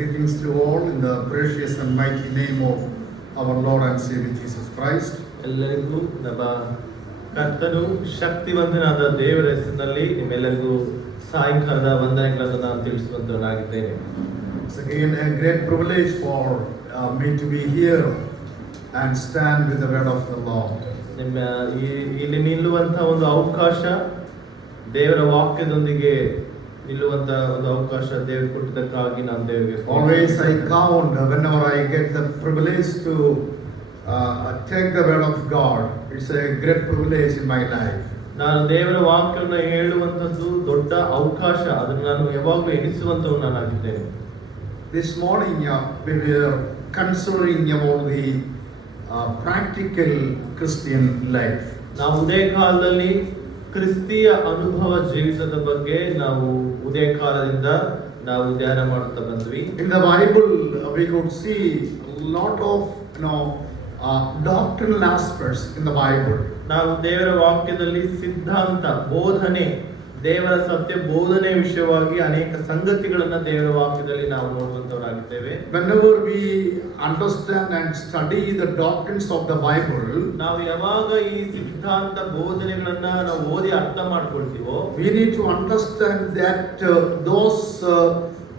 Greetings to all in the precious and mighty name of our Lord and Savior Jesus Christ. ಎಲ್ಲರಿಗೂ ನಮ್ಮ ಕರ್ತನು ಶಕ್ತಿವಂತನಾದ ದೇವರ ಹೆಸರಿನಲ್ಲಿ ನಿಮ್ಮೆಲ್ಲರಿಗೂ ಸಾಯಂಕಾಲದ ವಂದನೆಗಳನ್ನು ನಾನು ತಿಳಿಸುವಂತನಾಗಿದ್ದೇನೆ. It's again a great privilege for me to be here and stand with the word of the Lord. ನಿಮ್ಮ ಇಲ್ಲಿ ನಿಲ್ಲುವಂತ ಒಂದು ಅವಕಾಶ, ದೇವರ ವಾಕ್ಯದೊಂದಿಗೆ ನಿಲ್ಲುವಂತ ಒಂದು ಅವಕಾಶ ದೇವರು ಕೊಟ್ಟಿದ್ದಕ್ಕಾಗಿ ನಾನು ದೇವರಿಗೆ always I count whenever I get the privilege to take the word of God. It's a great privilege in my life. ನಾನು ದೇವರ ವಾಕ್ಯವನ್ನು ಹೇಳುವಂತದ್ದು ದೊಡ್ಡ ಅವಕಾಶ, ಅದನ್ನು ನಾನು ಯಾವಾಗಲೂ ಎಣಿಸುವಂತವನಾಗಿದ್ದೇನೆ. This morning we were considering about the practical Christian life. ನಾವು ಉದಯ ಕಾಲದಲ್ಲಿ ಕ್ರಿಸ್ತಿಯ ಅನುಭವ ಜೀವಿತದ ಬಗ್ಗೆ ನಾವು ಉದಯ ಕಾಲದಿಂದ ನಾವು ಧ್ಯಾನ ಮಾಡುತ್ತಾ ಬಂದ್ವಿ. In the Bible we could see a lot of doctrinal aspects in the Bible. ನಾವು ದೇವರ ವಾಕ್ಯದಲ್ಲಿ ಸಿದ್ಧಾಂತ ಬೋಧನೆ, ದೇವರ ಸತ್ಯ ಬೋಧನೆ ವಿಷಯವಾಗಿ ಅನೇಕ ಸಂಗತಿಗಳನ್ನ ದೇವರ ವಾಕ್ಯದಲ್ಲಿ ನಾವು ನೋಡುವಂತವರಾಗಿದ್ದೇವೆ. Whenever we understand and study the doctrines of the Bible, ನಾವು ಯಾವಾಗ ಈ ಸಿದ್ಧಾಂತ ಬೋಧನೆಗಳನ್ನ ನಾವು ಓದಿ ಅರ್ಥ ಮಾಡ್ಕೊಳ್ತೀವೋ, we need to understand that those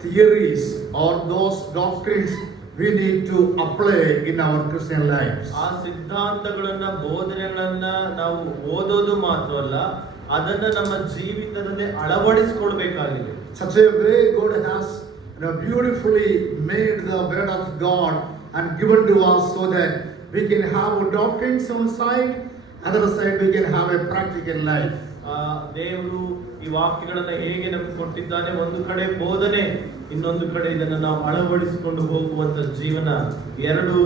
theories or those doctrines we need to apply in our Christian lives. ಆ ಸಿದ್ಧಾಂತಗಳನ್ನ ಬೋಧನೆಗಳನ್ನ ನಾವು ಓದೋದು ಮಾತ್ರವಲ್ಲ, ಅದನ್ನ ನಮ್ಮ ಜೀವಿತದಲ್ಲಿ ಅಳವಡಿಸಿಕೊಳ್ಳಬೇಕಾಗಿದೆ. Such a way God has beautifully made the word of God and given to us so that we can have doctrines on side, other side we can have a practical life. ದೇವರು ಈ ವಾಕ್ಯಗಳನ್ನ ಹೇಗೆ ನಮಗೆ ಕೊಟ್ಟಿದ್ದಾನೆ, ಒಂದು ಕಡೆ ಬೋಧನೆ, ಇನ್ನೊಂದು ಕಡೆ ಇದನ್ನು ನಾವು ಅಳವಡಿಸಿಕೊಂಡು ಹೋಗುವಂತ ಜೀವನ, ಎರಡು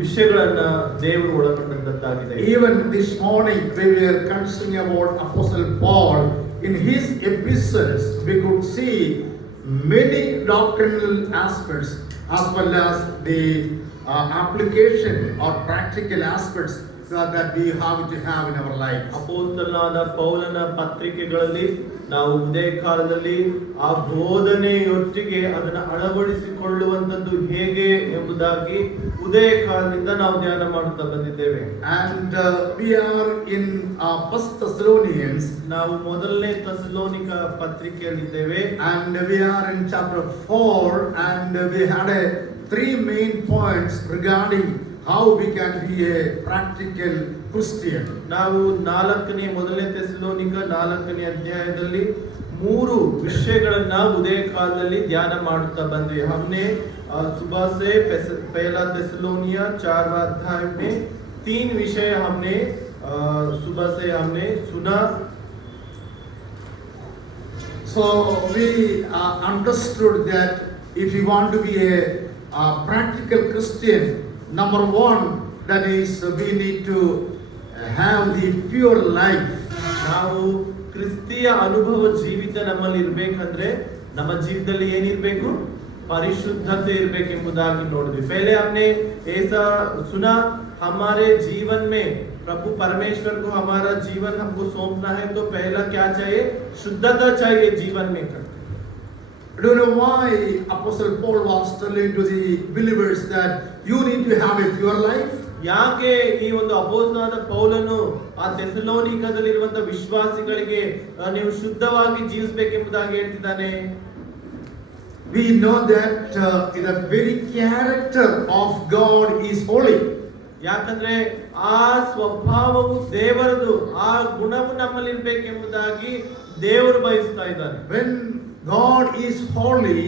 ವಿಷಯಗಳನ್ನ ದೇವರು ಒಳಗೊಂಡಂತಾಗಿದೆ. Even this morning we were considering about Apostle Paul. In his epistles we could see many doctrinal aspects as well as the application or practical aspects that we have to have in our lives. ಅಪೊಸ್ತಲನಾದ ಪೌಲನ ಪತ್ರಿಕೆಗಳಲ್ಲಿ ನಾವು ಉದಯ ಕಾಲದಲ್ಲಿ ಆ ಬೋಧನೆಯೊಟ್ಟಿಗೆ ಅದನ್ನು ಅಳವಡಿಸಿಕೊಳ್ಳುವಂತದ್ದು ಹೇಗೆ ಎಂಬುದಾಗಿ ಉದಯ ಕಾಲದಿಂದ ನಾವು ಧ್ಯಾನ ಮಾಡುತ್ತಾ ಬಂದಿದ್ದೇವೆ. And we are in First Thessalonians. ನಾವು ಮೊದಲನೇ Thessalonica ಪತ್ರಿಕೆಯಲ್ಲಿದ್ದೇವೆ. And we are in chapter 4 and we had three main points regarding how we can be a practical Christian. ನಾವು ಮೊದಲನೇ ಥೆಸಲೋನಿಕ 4ನೇ ಅಧ್ಯಾಯದಲ್ಲಿ ಮೂರು ವಿಷಯಗಳನ್ನ ಉದಯ ಕಾಲದಲ್ಲಿ ಧ್ಯಾನ ಮಾಡುತ್ತಾ ಬಂದ್ವಿ. हमने सुबह से पहला थेसलोनिया 4वां अध्याय में 3 विषय हमने सुबह से हमने सुना. So we understood that if you want to be a practical Christian, number one, that is we need to have the pure life. ನಾವು ಕ್ರಿಸ್ತಿಯ ಅನುಭವ ಜೀವಿತ ನಮ್ಮಲ್ಲಿ ಇರಬೇಕಂದ್ರೆ ನಮ್ಮ ಜೀವಿತದಲ್ಲಿ ಏನಿರಬೇಕು? ಪರಿಶುದ್ಧತೆ ಇರಬೇಕೆಂಬುದಾಗಿ ನೋಡಿದ್ವಿ. पहले हमने ऐसा सुना, हमारे जीवन में प्रभु परमेश्वर को हमारा जीवन हमको सौंपना है, तो पहला क्या चाहिए? शुद्धता चाहिए जीवन में. I don't know why Apostle Paul was telling to the believers that you need to have a pure life. ಯಾಕೆ ಈ ಒಂದು ಅಪೊಸ್ತಲನಾದ ಪೌಲನು ಆ ಥೆಸಲೋನಿಕದಲ್ಲಿರುವಂತ ವಿಶ್ವಾಸಿಗಳಿಗೆ ನೀವು ಶುದ್ಧವಾಗಿ ಜೀವಿಸಬೇಕೆಂಬುದಾಗಿ ಹೇಳ್ತಿದ್ದಾನೆ? We know that the very character of God is holy. ಯಾಕಂದ್ರೆ ಆ ಸ್ವಭಾವವು ದೇವರದು, ಆ ಗುಣವು ನಮ್ಮಲ್ಲಿ ಇರಬೇಕೆಂಬುದಾಗಿ ದೇವರು ಬಯಸ್ತಾ ಇದ್ದಾನೆ. When God is holy,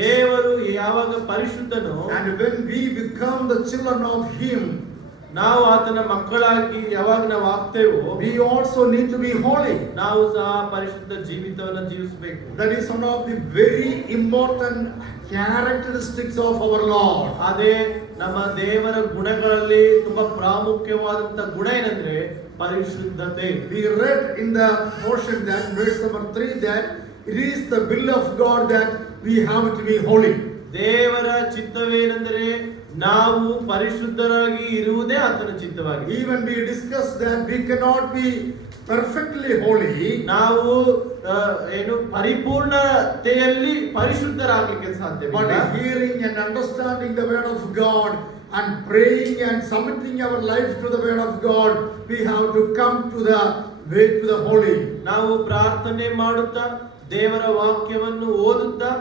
ದೇವರು ಯಾವಾಗ ಪರಿಶುದ್ಧನೋ, and when we become the children of Him, ನಾವು ಆತನ ಮಕ್ಕಳಾಗಿ ಯಾವಾಗ ನಾವು ಆಗ್ತೇವೋ, we also need to be holy. ನಾವು ಸಹ ಪರಿಶುದ್ಧ ಜೀವಿತವನ್ನು ಜೀವಿಸಬೇಕು. That is one of the very important characteristics of our Lord. ಅದೇ ನಮ್ಮ ದೇವರ ಗುಣಗಳಲ್ಲಿ ತುಂಬಾ ಪ್ರಾಮುಖ್ಯವಾದಂತ ಗುಣ ಏನಂದ್ರೆ ಪರಿಶುದ್ಧತೆ. We read in the portion that verse number 3 that it is the will of God that we have to be holy. ದೇವರ ಚಿತ್ತವೇನೆಂದರೆ ನಾವು ಪರಿಶುದ್ಧರಾಗಿ ಇರುವುದೇ ಆತನ ಚಿತ್ತವಾಗಿದೆ. Even we discussed that we cannot be perfectly holy, ನಾವು ಏನು ಪರಿಪೂರ್ಣತೆಯಲ್ಲಿ ಪರಿಶುದ್ಧರಾಗಲಿಕ್ಕೆ but ಸಾಧ್ಯವಿಲ್ಲ. hearing and understanding the word of God and praying and submitting our life to the word of God, we have to come to the way to the holy. ನಾವು ಪ್ರಾರ್ಥನೆ ಮಾಡುತ್ತಾ ದೇವರ ವಾಕ್ಯವನ್ನು ಓದುತ್ತಾ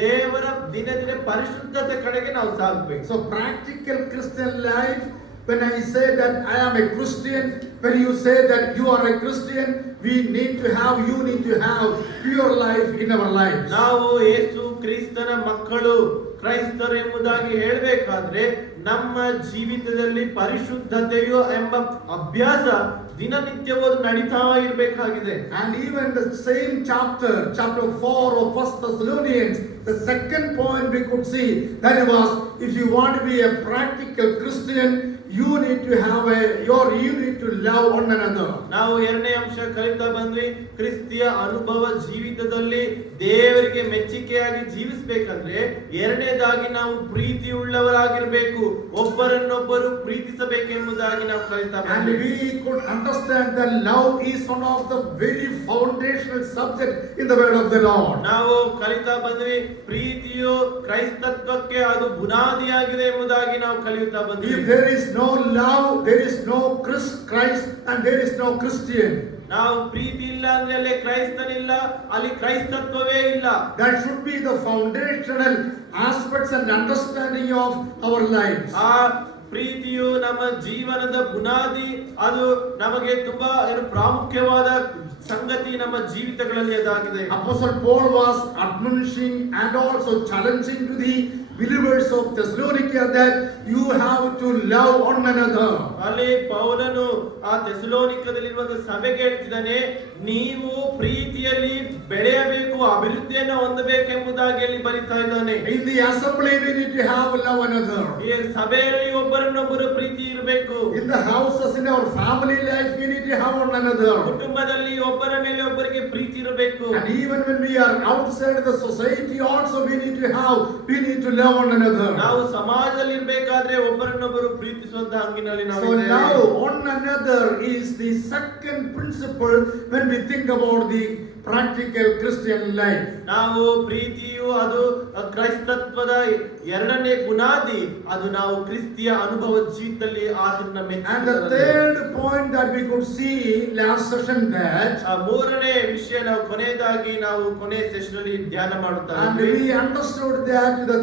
ದೇವರ ದಿನ ದಿನ ಪರಿಶುದ್ಧತೆ ಕಡೆಗೆ ನಾವು ಸಾಗಬೇಕು. So practical Christian life, when I say that I am a Christian, when you say that you are a Christian, you need to have pure life in our lives. ನಾವು ಯೇಸು ಕ್ರಿಸ್ತನ ಮಕ್ಕಳು ಕ್ರೈಸ್ತರು ಎಂಬುದಾಗಿ ಹೇಳಬೇಕಾದ್ರೆ ನಮ್ಮ ಜೀವಿತದಲ್ಲಿ ಪರಿಶುದ್ಧತೆಯು ಎಂಬ ಅಭ್ಯಾಸ ದಿನನಿತ್ಯವೂ ನಡೀತಾ ಇರಬೇಕಾಗಿದೆ. And even the same chapter 4 of 1 Thessalonians, the second point we could see that was, if you want to be a practical Christian, you need to love one another. ನಾವು ಎರಡನೇ ಅಂಶ ಕಲಿತಾ ಬಂದ್ವಿ. ಕ್ರಿಸ್ತಿಯ ಅನುಭವ ಜೀವಿತದಲ್ಲಿ ದೇವರಿಗೆ ಮೆಚ್ಚುಗೆಯಾಗಿ ಜೀವಿಸಬೇಕಂದ್ರೆ ಎರಡನೇದಾಗಿ ನಾವು ಪ್ರೀತಿ ಉಳ್ಳವರಾಗಿರಬೇಕು, ಒಬ್ಬರನ್ನೊಬ್ಬರು ಪ್ರೀತಿಸಬೇಕೆಂಬುದಾಗಿ ನಾವು ಕಲಿತಾ And ಬಂದ್ವಿ. we could understand that love is one of the very foundational subject in the word of the Lord. ನಾವು ಕಲಿತಾ ಬಂದ್ವಿ. ಪ್ರೀತಿಯು ಕ್ರೈಸ್ತತ್ವಕ್ಕೆ ಅದು ಬುನಾದಿಯಾಗಿದೆ ಎಂಬುದಾಗಿ ನಾವು ಕಲಿಯುತ್ತಾ ಬಂದ್ವಿ. If there is no love, there is no Christ and there is no Christian. ನಾವು ಪ್ರೀತಿ ಇಲ್ಲ ಅಂದ್ರೆ ಅಲ್ಲಿ ಕ್ರೈಸ್ತನಿಲ್ಲ, ಅಲ್ಲಿ ಕ್ರೈಸ್ತತ್ವವೇ ಇಲ್ಲ. That should be the foundational aspects and understanding of our lives. ಆ ಪ್ರೀತಿಯು ನಮ್ಮ ಜೀವನದ ಬುನಾದಿ, ಅದು ನಮಗೆ ತುಂಬಾ ಪ್ರಾಮುಖ್ಯವಾದ ಸಂಗತಿ ನಮ್ಮ ಜೀವಿತಗಳಲ್ಲಿ ಅದಾಗಿದೆ. Apostle Paul was admonishing and also challenging to the believers of Thessalonica that you have to love one another. ಅಲ್ಲಿ ಪೌಲನು ಆ ಥೆಸಲೋನಿಕದಲ್ಲಿರುವ ಸಭೆಗೆ ಹೇಳ್ತಿದ್ದಾನೆ, ನೀವು ಪ್ರೀತಿಯಲ್ಲಿ ಬೆಳೆಯಬೇಕು, ಅಭಿವೃದ್ಧಿಯನ್ನು ಹೊಂದಬೇಕೆಂಬುದಾಗಿ ಅಲ್ಲಿ ಬರೀತಾ ಇದ್ದಾನೆ. In the assembly we need to have love one another. ಈ ಸಭೆಯಲ್ಲಿ ಒಬ್ಬರನ್ನೊಬ್ಬರು ಪ್ರೀತಿ ಇರಬೇಕು. In the houses, in our family life, we need to have one another. ಕುಟುಂಬದಲ್ಲಿ ಒಬ್ಬರ ಮೇಲೆ ಒಬ್ಬರಿಗೆ ಪ್ರೀತಿ ಇರಬೇಕು. And even when we are outside the society also we need to love one another. ನಾವು ಸಮಾಜದಲ್ಲಿ ಇರಬೇಕಾದ್ರೆ ಒಬ್ಬರನ್ನೊಬ್ಬರು ಪ್ರೀತಿಸುವಂತ ಹಂಗಿನಲ್ಲಿ ನಾವು So ಇದ್ದೇವೆ. now one another is the second principle when we think about the practical Christian life. ನಾವು ಪ್ರೀತಿಯು ಅದು ಕ್ರೈಸ್ತತ್ವದ ಎರಡನೇ ಬುನಾದಿ, ಅದು ನಾವು ಕ್ರಿಸ್ತಿಯ ಅನುಭವ ಜೀವಿತದಲ್ಲಿ ಅದನ್ನ And the third point that we could see last session that ಮೂರನೇ ವಿಷಯ ನಾವು ಕೊನೆ ಸೆಷನ್ ಅಲ್ಲಿ ಧ್ಯಾನ ಮಾಡುತ್ತಾ and ಇದ್ವಿ. we understood that the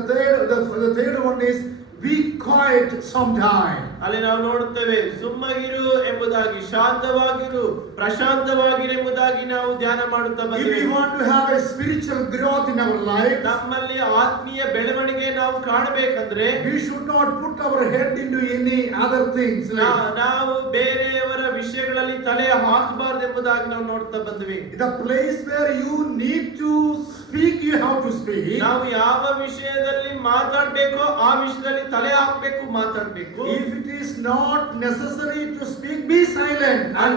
third one is be quiet sometime. ಅಲ್ಲಿ ನಾವು ನೋಡುತ್ತೇವೆ, ಸುಮ್ಮಗಿರು ಎಂಬುದಾಗಿ, ಶಾಂತವಾಗಿರು, ಪ್ರಶಾಂತವಾಗಿರು ಎಂಬುದಾಗಿ ನಾವು ಧ್ಯಾನ ಮಾಡುತ್ತಾ If ಬಂದಿವಿ. we want to have a spiritual growth in our life, ನಮ್ಮಲ್ಲಿ ಆತ್ಮೀಯ ಬೆಳವಣಿಗೆ ನಾವು ಕಾಣಬೇಕಂದ್ರೆ we should not put our head into any other things. ನಾವು ಬೇರೆಯವರ ವಿಷಯಗಳಲ್ಲಿ ತಲೆ ಹಾಕಬಾರದು ಎಂಬುದಾಗಿ ನಾವು ನೋಡ್ತಾ ಬಂದ್ವಿ. The place where you need to speak, you have to speak. ನಾವು ಯಾವ ವಿಷಯದಲ್ಲಿ ಮಾತಾಡ್ಬೇಕೋ ಆ ವಿಷಯದಲ್ಲಿ ತಲೆ ಹಾಕಬೇಕು, ಮಾತಾಡ್ಬೇಕು. If it is not necessary to speak, be silent and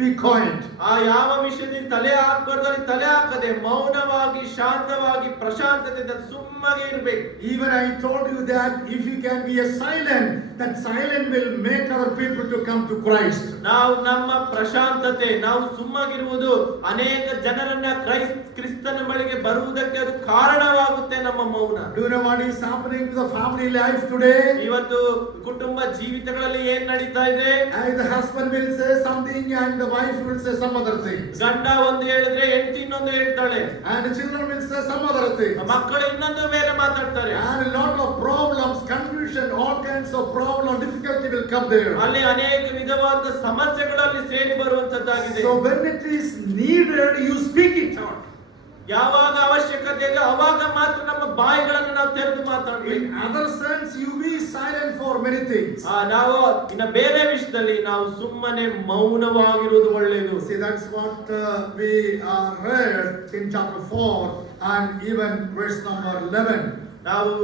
be quiet. ಆ ಯಾವ ವಿಷಯದಲ್ಲಿ ತಲೆ ಹಾಕಬಾರ್ದಲ್ಲಿ ತಲೆ ಹಾಕದೆ ಮೌನವಾಗಿ, ಶಾಂತವಾಗಿ, ಪ್ರಶಾಂತತೆಯಿಂದ ಸುಮ್ಮನೆ ಇರಬೇಕು. Even I told you that if you can be a silent, that silent will make other people to come to Christ. ನಾವು ನಮ್ಮ ಪ್ರಶಾಂತತೆ, ನಾವು ಸುಮ್ಮಗಿರುವುದು ಅನೇಕ ಜನರನ್ನ ಕ್ರಿಸ್ತನ ಬಳಿಗೆ ಬರುವುದಕ್ಕೆ ಅದು ಕಾರಣವಾಗುತ್ತೆ. ನಮ್ಮ ಮೌನ. Do you know what is happening to the family life today? ಇವತ್ತು ಕುಟುಂಬ ಜೀವಿತಗಳಲ್ಲಿ ಏನ್ ನಡೀತಾ ಇದೆ? And the husband will say something and the wife will say some other thing. ಗಂಡ ಒಂದು ಹೇಳಿದ್ರೆ ಹೆಂಡತಿ ಇನ್ನೊಂದು ಹೇಳ್ತಾಳೆ. And the children will say some other thing. ಮಕ್ಕಳು ಇನ್ನೊಂದು ಬೇರೆ ಮಾತಾಡ್ತಾರೆ. And a lot of problems, confusion, all kinds of problem, difficulty will come there. ಅಲ್ಲಿ ಅನೇಕ ವಿಧವಾದ ಸಮಸ್ಯೆಗಳಲ್ಲಿ ಸೇರಿ ಬರುವಂತದ್ದಾಗಿದೆ. So when it is needed, you speak it out. ಯಾವಾಗ ಅವಶ್ಯಕತೆ ಇದೆ ಅವಾಗ ಮಾತ್ರ ನಮ್ಮ ಬಾಯಿಗಳನ್ನು ನಾವು ತೆರೆದು ಮಾತಾಡಬೇಕು. In other sense, you be silent for many things. ನಾವು ಇನ್ನ ಬೇರೆ ವಿಷಯದಲ್ಲಿ ನಾವು ಸುಮ್ಮನೆ ಮೌನವಾಗಿರುವುದು ಒಳ್ಳೆಯದು. See, that's what we read in chapter 4 and even verse number 11. ನಾವು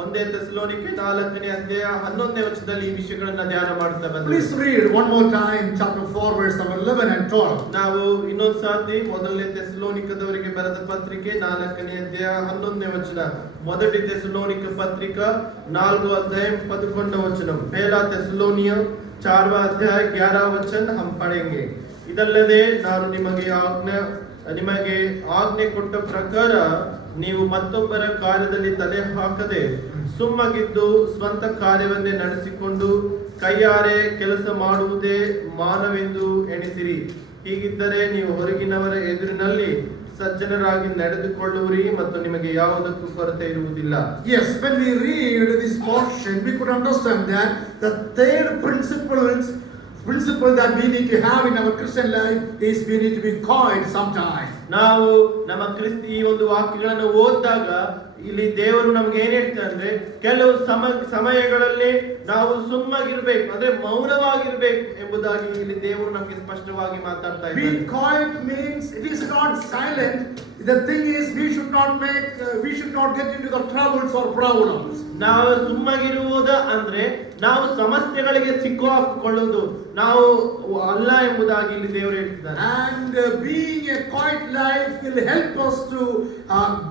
ಒಂದೇ ಥೆಸಲೋನಿಕೆ 4ನೇ ಅಧ್ಯಾಯ 11ನೇ ವಚನದಲ್ಲಿ ಈ ವಿಷಯಗಳನ್ನ ಧ್ಯಾನ ಮಾಡ್ತಾ ಬಂದ್ವಿ. Please read one more time chapter 4 verse number 11 and 12. ನಾವು ಇನ್ನೊಂದು ಸಾರಿ ಮೊದಲನೇ ಥೆಸಲೋನಿಕದವರಿಗೆ ಬರೆದ ಪತ್ರಿಕೆ 4ನೇ ಅಧ್ಯಾಯ 11ನೇ ವಚನ. ಮೊದಟಿ ಥೆಸಲೋನಿಕ ಪತ್ರಿಕ 4 अध्याय 11 वचन. पहला थेसलोनिया 4वां अध्याय 11 वचन हम पढ़ेंगे. ಇದಲ್ಲದೆ ನಾನು ನಿಮಗೆ ಆಜ್ಞೆ ಕೊಟ್ಟ ಪ್ರಕಾರ ನೀವು ಮತ್ತೊಬ್ಬರ ಕಾರ್ಯದಲ್ಲಿ ತಲೆ ಹಾಕದೆ ಸುಮ್ಮಗಿದ್ದು ಸ್ವಂತ ಕಾರ್ಯವನ್ನೇ ನಡೆಸಿಕೊಂಡು ಕೈಯಾರೆ ಕೆಲಸ ಮಾಡುವುದೇ ಮಾನವೆಂದು ಎಣಿಸಿರಿ. ಹೀಗಿದ್ದರೆ ನೀವು ಹೊರಗಿನವರ ಎದುರಿನಲ್ಲಿ ಸಜ್ಜನರಾಗಿ ನಡೆದುಕೊಳ್ಳುವಿರಿ ಮತ್ತು ನಿಮಗೆ ಯಾವುದಕ್ಕೂ ಕೊರತೆ ಇರುವುದಿಲ್ಲ. Yes, when we read this portion, we could understand that the third principle that we need to have in our Christian life is we need to be quiet sometime. ನಾವು ನಮ್ಮ ಈ ಒಂದು ವಾಕ್ಯಗಳನ್ನು ಓದಿದಾಗ ಇಲ್ಲಿ ದೇವರು ನಮ್ಗೆ ಏನ್ ಹೇಳ್ತಾರೆ ಅಂದ್ರೆ ಕೆಲವು ಸಮಯಗಳಲ್ಲಿ ನಾವು ಸುಮ್ಮಗಿರ್ಬೇಕು, ಅಂದ್ರೆ ಮೌನವಾಗಿರ್ಬೇಕು ಎಂಬುದಾಗಿ ಇಲ್ಲಿ ದೇವರು ನಮ್ಗೆ ಸ್ಪಷ್ಟವಾಗಿ ಮಾತಾಡ್ತಾ ಇದ್ದಾರೆ. Being quiet means it is not silent. The thing is we should not get into the troubles or problems. ನಾವು ಸುಮ್ಮಗಿರುವುದ ಅಂದ್ರೆ ನಾವು ಸಮಸ್ಯೆಗಳಿಗೆ ಸಿಕ್ಕು ಹಾಕಿಕೊಳ್ಳುವುದು ನಾವು ಅಲ್ಲ ಎಂಬುದಾಗಿ ಇಲ್ಲಿ ದೇವರು ಹೇಳ್ತಿದ್ದಾರೆ. And being a quiet life will help us to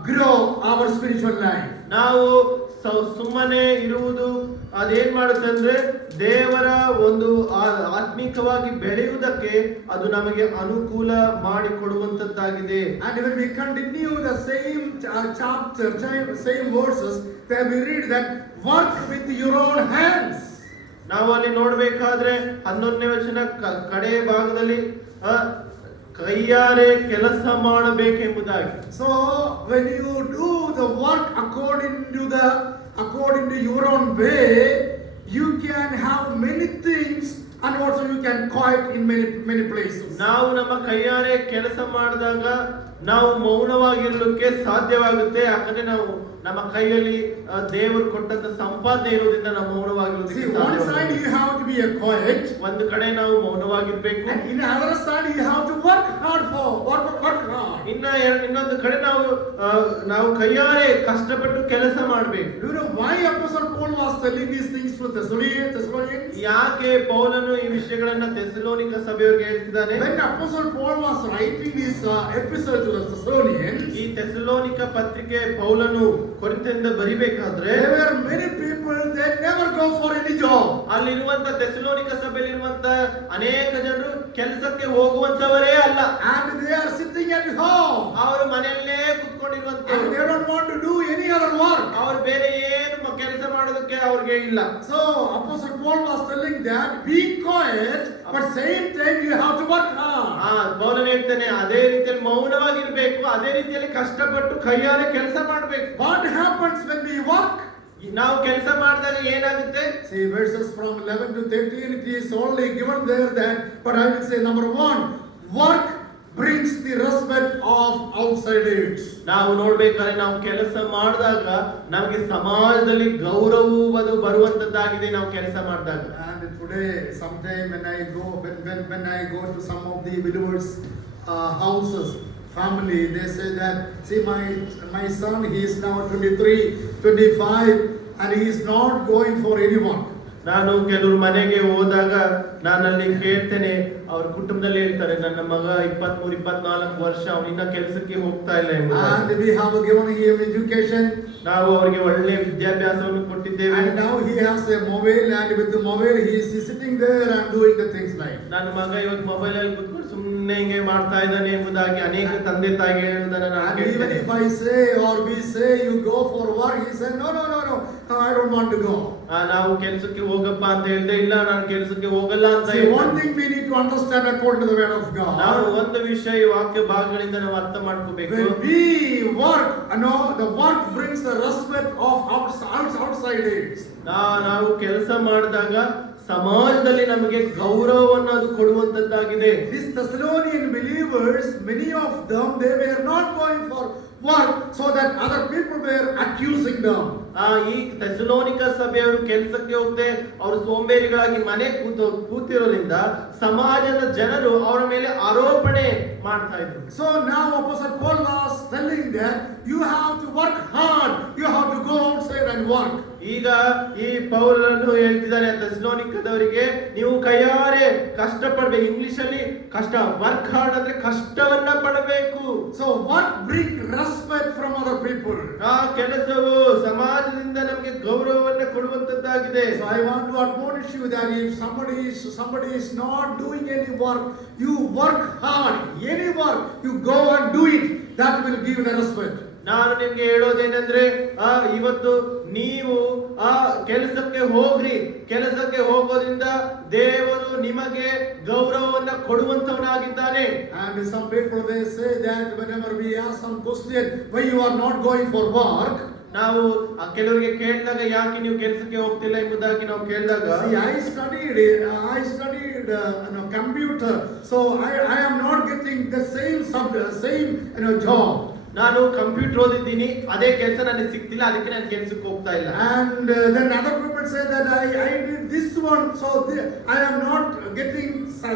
grow our spiritual life. ನಾವು ಸುಮ್ಮನೆ ಇರುವುದು ಅದೇನ್ ಮಾಡುತ್ತೆ ಅಂದ್ರೆ ದೇವರ ಒಂದು ಆತ್ಮಿಕವಾಗಿ ಬೆಳೆಯುವುದಕ್ಕೆ ಅದು ನಮಗೆ ಅನುಕೂಲ ಮಾಡಿಕೊಡುವಂತದ್ದಾಗಿದೆ. And when we continue the same chapter, same verses, then we read that work with your own hands. ನಾವು ಅಲ್ಲಿ ನೋಡ್ಬೇಕಾದ್ರೆ 11ನೇ ವಚನ ಕಡೆಯ ಭಾಗದಲ್ಲಿ ಕೈಯಾರೆ ಕೆಲಸ ಮಾಡಬೇಕೆಂಬುದಾಗಿ. So when you do the work according to your own way, you can have many things and also you can quiet in many places. ನಾವು ನಮ್ಮ ಕೈಯಾರೆ ಕೆಲಸ ಮಾಡಿದಾಗ ನಾವು ಮೌನವಾಗಿರಲಿಕ್ಕೆ ಸಾಧ್ಯವಾಗುತ್ತೆ. ಯಾಕಂದ್ರೆ ನಾವು ನಮ್ಮ ಕೈಯಲ್ಲಿ ದೇವರು ಕೊಟ್ಟಂತ ಸಂಪಾದನೆ ಇರೋದ್ರಿಂದ ನಾವು ಮೌನವಾಗಿರೋದಕ್ಕೆ See, one side you have to be quiet. ಒಂದು ಕಡೆ ನಾವು ಮೌನವಾಗಿರ್ಬೇಕು. And in another side you have to work hard. ಇನ್ನೊಂದು ಕಡೆ ನಾವು ಕೈಯಾರೆ ಕಷ್ಟಪಟ್ಟು ಕೆಲಸ ಮಾಡಬೇಕು. Do you know why Apostle Paul was telling these things to Thessalonians? ಯಾಕೆ ಪೌಲನು ಈ ವಿಷಯಗಳನ್ನ ಥೆಸಲೋನಿಕ ಸಭೆಯವರಿಗೆ ಹೇಳ್ತಿದ್ದಾನೆ? When Apostle Paul was writing this epistle to the Thessalonians, ಈ ಥೆಸಲೋನಿಕ ಪತ್ರಿಕೆ ಪೌಲನು ಕೊರಿಂಥದಿಂದ ಬರಿಬೇಕಾದ್ರೆ there were many people that never go for any job. ಅಲ್ಲಿರುವಂತ ಥೆಸಲೋನಿಕ ಸಭೆಯಲ್ಲಿರುವಂತ ಅನೇಕ ಜನರು ಕೆಲಸಕ್ಕೆ ಹೋಗುವಂತವರೇ ಅಲ್ಲ. And they are sitting at home. ಅವರು ಮನೆಯಲ್ಲೇ ಕುತ್ಕೊಂಡಿರುವಂತವರು. And they don't want to do any other work. ಅವರು ಬೇರೆ ಏನು ಕೆಲಸ ಮಾಡೋದಕ್ಕೆ ಅವ್ರಿಗೆ ಇಲ್ಲ. So Apostle Paul was telling that be quiet, but same time you have to work hard. ಪೌಲನು ಹೇಳ್ತಾನೆ ಅದೇ ರೀತಿಯಲ್ಲಿ ಮೌನವಾಗಿರ್ಬೇಕು, ಅದೇ ರೀತಿಯಲ್ಲಿ ಕಷ್ಟಪಟ್ಟು ಕೈಯಾರೆ ಕೆಲಸ ಮಾಡಬೇಕು. What happens when we work? ನಾವು ಕೆಲಸ ಮಾಡಿದಾಗ ಏನಾಗುತ್ತೆ? See verses from 11 to 13, it is only given there that, but I will say number 1, work brings the respect of outsiders. ನಾವು ನೋಡ್ಬೇಕಾದ್ರೆ ನಾವು ಕೆಲಸ ಮಾಡಿದಾಗ ನಮಗೆ ಸಮಾಜದಲ್ಲಿ ಗೌರವವು ಬರುವಂತದ್ದಾಗಿದೆ ನಾವು ಕೆಲಸ ಮಾಡಿದಾಗ. And today sometime when I go to some of the believers houses, family, they say that see my son, he is now 23, 25 and he is not going for anyone. ನಾನು ಕೆಲವರು ಮನೆಗೆ ಹೋದಾಗ ನಾನಲ್ಲಿ ಕೇಳ್ತೇನೆ, ಅವ್ರ ಕುಟುಂಬದಲ್ಲಿ ಹೇಳ್ತಾರೆ ನನ್ನ ಮಗ 23-24 ವರ್ಷ ಅವನಿನ್ನ ಕೆಲಸಕ್ಕೆ ಹೋಗ್ತಾ ಇಲ್ಲ ಎಂಬ. And we have given him education. ನಾವು ಅವರಿಗೆ ಒಳ್ಳೆ ವಿದ್ಯಾಭ್ಯಾಸವನ್ನು ಕೊಟ್ಟಿದ್ದೇವೆ. And now he has a mobile, and with the mobile he is sitting there and doing the things like. ನನ್ನ ಮಗ ಇವಾಗ ಮೊಬೈಲ್ ಅಲ್ಲಿ ಕುತ್ಕೊಂಡು ಸುಮ್ಮನೆ ಹಿಂಗೆ ಮಾಡ್ತಾ ಇದ್ದಾನೆ ಎಂಬುದಾಗಿ ಅನೇಕ ತಂದೆ ತಾಯಿ ಹೇಳುವುದನ್ನು ನಾನು even if I say or we say you go for work, he said no, I don't want to go. ನಾವು ಕೆಲಸಕ್ಕೆ ಹೋಗಪ್ಪ ಅಂತ ಹೇಳಿದ್ರೆ ಇಲ್ಲ ನಾನು ಕೆಲಸಕ್ಕೆ ಹೋಗಲ್ಲ ಅಂತ. See, one thing we need to understand according to the word of God. ನಾವು ಒಂದು ವಿಷಯ ಈ ವಾಕ್ಯ ಭಾಗಗಳಿಂದ ನಾವು ಅರ್ಥ ಮಾಡ್ಕೋಬೇಕು. When we work, the work brings the respect of outsiders. ನಾವು ಕೆಲಸ ಮಾಡಿದಾಗ ಸಮಾಜದಲ್ಲಿ ನಮಗೆ ಗೌರವವನ್ನು ಅದು ಕೊಡುವಂತದ್ದಾಗಿದೆ. These Thessalonian believers, many of them, they were not going for work so that other people were accusing them. ಈ ಥೆಸಲೋನಿಕ ಸಭೆಯವರು ಕೆಲಸಕ್ಕೆ ಹೋಗದೆ ಅವರು ಸೋಂಬೇರಿಗಳಾಗಿ ಮನೆ ಕೂತಿರೋದ್ರಿಂದ ಸಮಾಜದ ಜನರು ಅವರ ಮೇಲೆ ಆರೋಪಣೆ ಮಾಡ್ತಾ ಇದ್ರು. So now Apostle Paul was telling that you have to work hard, you have to go outside and work. ಈಗ ಈ ಪೌಲನು ಹೇಳ್ತಿದ್ದಾನೆ ಥೆಸಲೋನಿಕದವರಿಗೆ ನೀವು ಕೈಯಾರೆ ಕಷ್ಟ ಪಡಬೇಕು. ಇಂಗ್ಲಿಷ್ ಅಲ್ಲಿ ಕಷ್ಟ, ವರ್ಕ್ ಹಾರ್ಡ್ ಅಂದ್ರೆ ಕಷ್ಟವನ್ನ ಪಡಬೇಕು. So what bring respect from other people? ಆ ಕೆಲಸವು ಸಮಾಜದಿಂದ ನಮಗೆ ಗೌರವವನ್ನು ಕೊಡುವಂತದ್ದಾಗಿದೆ. So I want to admonish you that if somebody is not doing any work, you work hard. Any work, you go and do it. That will give the respect. ನಾನು ನಿಮ್ಗೆ ಹೇಳೋದೇನೆಂದ್ರೆ ಇವತ್ತು ನೀವು ಆ ಕೆಲಸಕ್ಕೆ ಹೋಗ್ರಿ. ಕೆಲಸಕ್ಕೆ ಹೋಗೋದ್ರಿಂದ ದೇವರು ನಿಮಗೆ ಗೌರವವನ್ನ ಕೊಡುವಂತವನಾಗಿದ್ದಾನೆ. And some people they say that whenever we ask some question, why you are not going for work? ನಾವು ಕೆಲವರಿಗೆ ಕೇಳಿದಾಗ ಯಾಕೆ ನೀವು ಕೆಲಸಕ್ಕೆ ಹೋಗ್ತಿಲ್ಲ ಎಂಬುದಾಗಿ ನಾವು ಕೇಳಿದಾಗ, See, I studied computer, so I am not getting the same job. ನಾನು ಕಂಪ್ಯೂಟರ್ ಓದಿದ್ದೀನಿ, ಅದೇ ಕೆಲಸ ನನಗೆ ಸಿಗ್ತಿಲ್ಲ, ಅದಕ್ಕೆ ನಾನು ಕೆಲಸಕ್ಕೆ ಹೋಗ್ತಾ ಇಲ್ಲ. And then other people say that I did this one, so I am not getting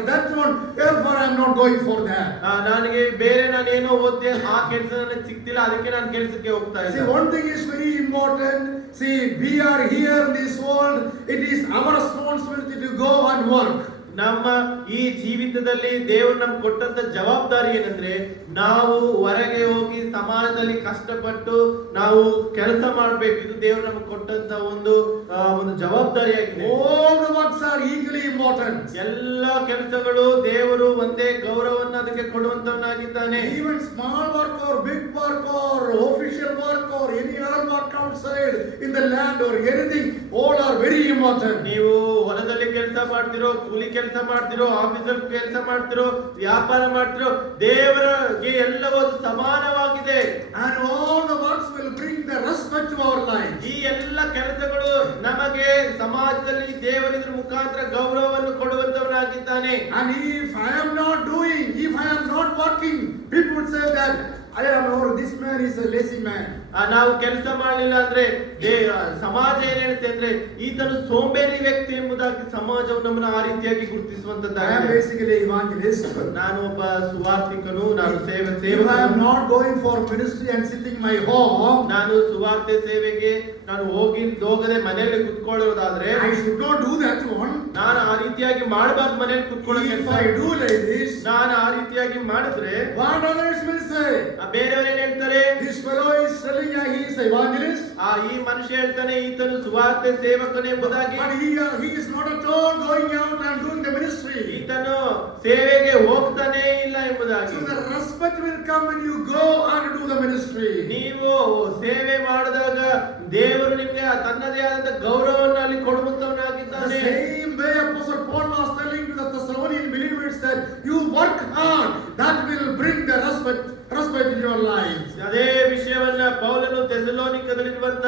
that one, therefore I am not going for that. ನನಗೆ ಬೇರೆ ನಾನು ಏನೋ ಓದಿದೆ, ಆ ಕೆಲಸ ನನಗೆ ಸಿಗ್ತಿಲ್ಲ, ಅದಕ್ಕೆ ನಾನು ಕೆಲಸಕ್ಕೆ ಹೋಗ್ತಾ ಇಲ್ಲ. See, one thing is very important. See, we are here in this world. It is our responsibility to go and work. ನಮ್ಮ ಈ ಜೀವಿತದಲ್ಲಿ ದೇವರು ನಮ್ಗೆ ಕೊಟ್ಟಂತ ಜವಾಬ್ದಾರಿ ಏನಂದ್ರೆ, ನಾವು ಹೊರಗೆ ಹೋಗಿ ಸಮಾಜದಲ್ಲಿ ಕಷ್ಟಪಟ್ಟು ನಾವು ಕೆಲಸ ಮಾಡಬೇಕು. ಇದು ದೇವರು ನಮ್ಗೆ ಕೊಟ್ಟಂತ ಒಂದು ಜವಾಬ್ದಾರಿಯಾಗಿದೆ. All the works are equally important. ಎಲ್ಲ ಕೆಲಸಗಳು ದೇವರು ಒಂದೇ ಗೌರವವನ್ನು ಅದಕ್ಕೆ ಕೊಡುವಂತವನಾಗಿದ್ದಾನೆ. Even small work or big work or official work or any other work outside in the land or anything, all are very important. ನೀವು ಹೊಲದಲ್ಲಿ ಕೆಲಸ ಮಾಡ್ತಿರೋ, ಕೂಲಿ ಕೆಲಸ ಮಾಡ್ತಿರೋ, ಆಫೀಸಲ್ಲಿ ಕೆಲಸ ಮಾಡ್ತಿರೋ, ವ್ಯಾಪಾರ ಮಾಡ್ತಿರೋ, ದೇವರಿಗೆ ಎಲ್ಲವೂ ಸಮಾನವಾಗಿದೆ. And all the works will bring the respect to our lives. ಈ ಎಲ್ಲ ಕೆಲಸಗಳು ನಮಗೆ ಸಮಾಜದಲ್ಲಿ ದೇವರಿದ್ರ ಮುಖಾಂತರ ಗೌರವವನ್ನು ಕೊಡುವಂತವನಾಗಿದ್ದಾನೆ. And if I am not doing, if I am not working, people would say that this man is a lazy man. ನಾವು ಕೆಲಸ ಮಾಡಲಿಲ್ಲ ಅಂದ್ರೆ ಸಮಾಜ ಏನ್ ಹೇಳುತ್ತೆ ಅಂದ್ರೆ, ಈತನು ಸೋಂಬೇರಿ ವ್ಯಕ್ತಿ ಎಂಬುದಾಗಿ ಸಮಾಜವು ನಮ್ಮನ್ನು ಆ ರೀತಿಯಾಗಿ ಗುರುತಿಸುವಂತದ್ದಾಗಿದೆ. I am basically evangelist. ನಾನು ಒಬ್ಬ ಸುವಾರ್ತಿಕನು, ನಾನು If I am not going for ministry and sitting in my home, ನಾನು ಸುವಾರ್ತೆ ಸೇವೆಗೆ ನಾನು ಹೋಗದೆ ಮನೆಯಲ್ಲಿ ಕುತ್ಕೊಳ್ಳೋದಾದ್ರೆ, I should not do that one. ನಾನು ಆ ರೀತಿಯಾಗಿ ಮಾಡಬಾರ್ದು. ಮನೆಯಲ್ಲಿ ಕುತ್ಕೊಳ್ಳೋಕೆ If I do like this, ನಾನು ಆ ರೀತಿಯಾಗಿ ಮಾಡಿದ್ರೆ what others will say? ಬೇರೆಯವರು ಏನ್ ಹೇಳ್ತಾರೆ? This fellow is telling he is evangelist. ಈ ಮನುಷ್ಯ ಹೇಳ್ತಾನೆ ಈತನು ಸುವಾರ್ತೆ ಸೇವಕನೇ ಎಂಬುದಾಗಿ. But he is not at all going out and doing the ministry. ಈತನು ಸೇವೆಗೆ ಹೋಗ್ತಾನೆ ಇಲ್ಲ ಎಂಬುದಾಗಿ. So the respect will come when you go and do the ministry. ನೀವು ಸೇವೆ ಮಾಡಿದಾಗ ದೇವರು ನಿಮಗೆ ತನ್ನದೇ ಆದ ಗೌರವವನ್ನು ಅಲ್ಲಿ ಕೊಡುವಂತವನಾಗಿದ್ದಾನೆ. The same way Apostle Paul was telling to the Thessalonian believers that you work hard, that will bring the respect in your lives. ಅದೇ ವಿಷಯವನ್ನ ಪೌಲನು ಥೆಸಲೋನಿಕದಲ್ಲಿರುವಂತ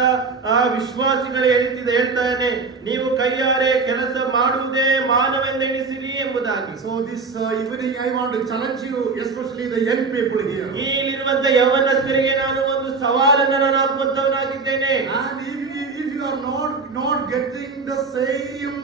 ವಿಶ್ವಾಸಿಗಳೇ ಹೇಳ್ತಾನೆ, ನೀವು ಕೈಯಾರೆ ಕೆಲಸ ಮಾಡುವುದೇ ಮಾನವೆಂದೆಣಿಸಿರಿ ಎಂಬುದಾಗಿ. So this evening I want to challenge you, especially the young people here. ಇಲ್ಲಿರುವಂತ ಯೌವನಸ್ಥರಿಗೆ ನಾನು ಒಂದು ಸವಾಲನ್ನು ನಾನು ಹಾಕುವಂತವನಾಗಿದ್ದೇನೆ. And if you are not getting the same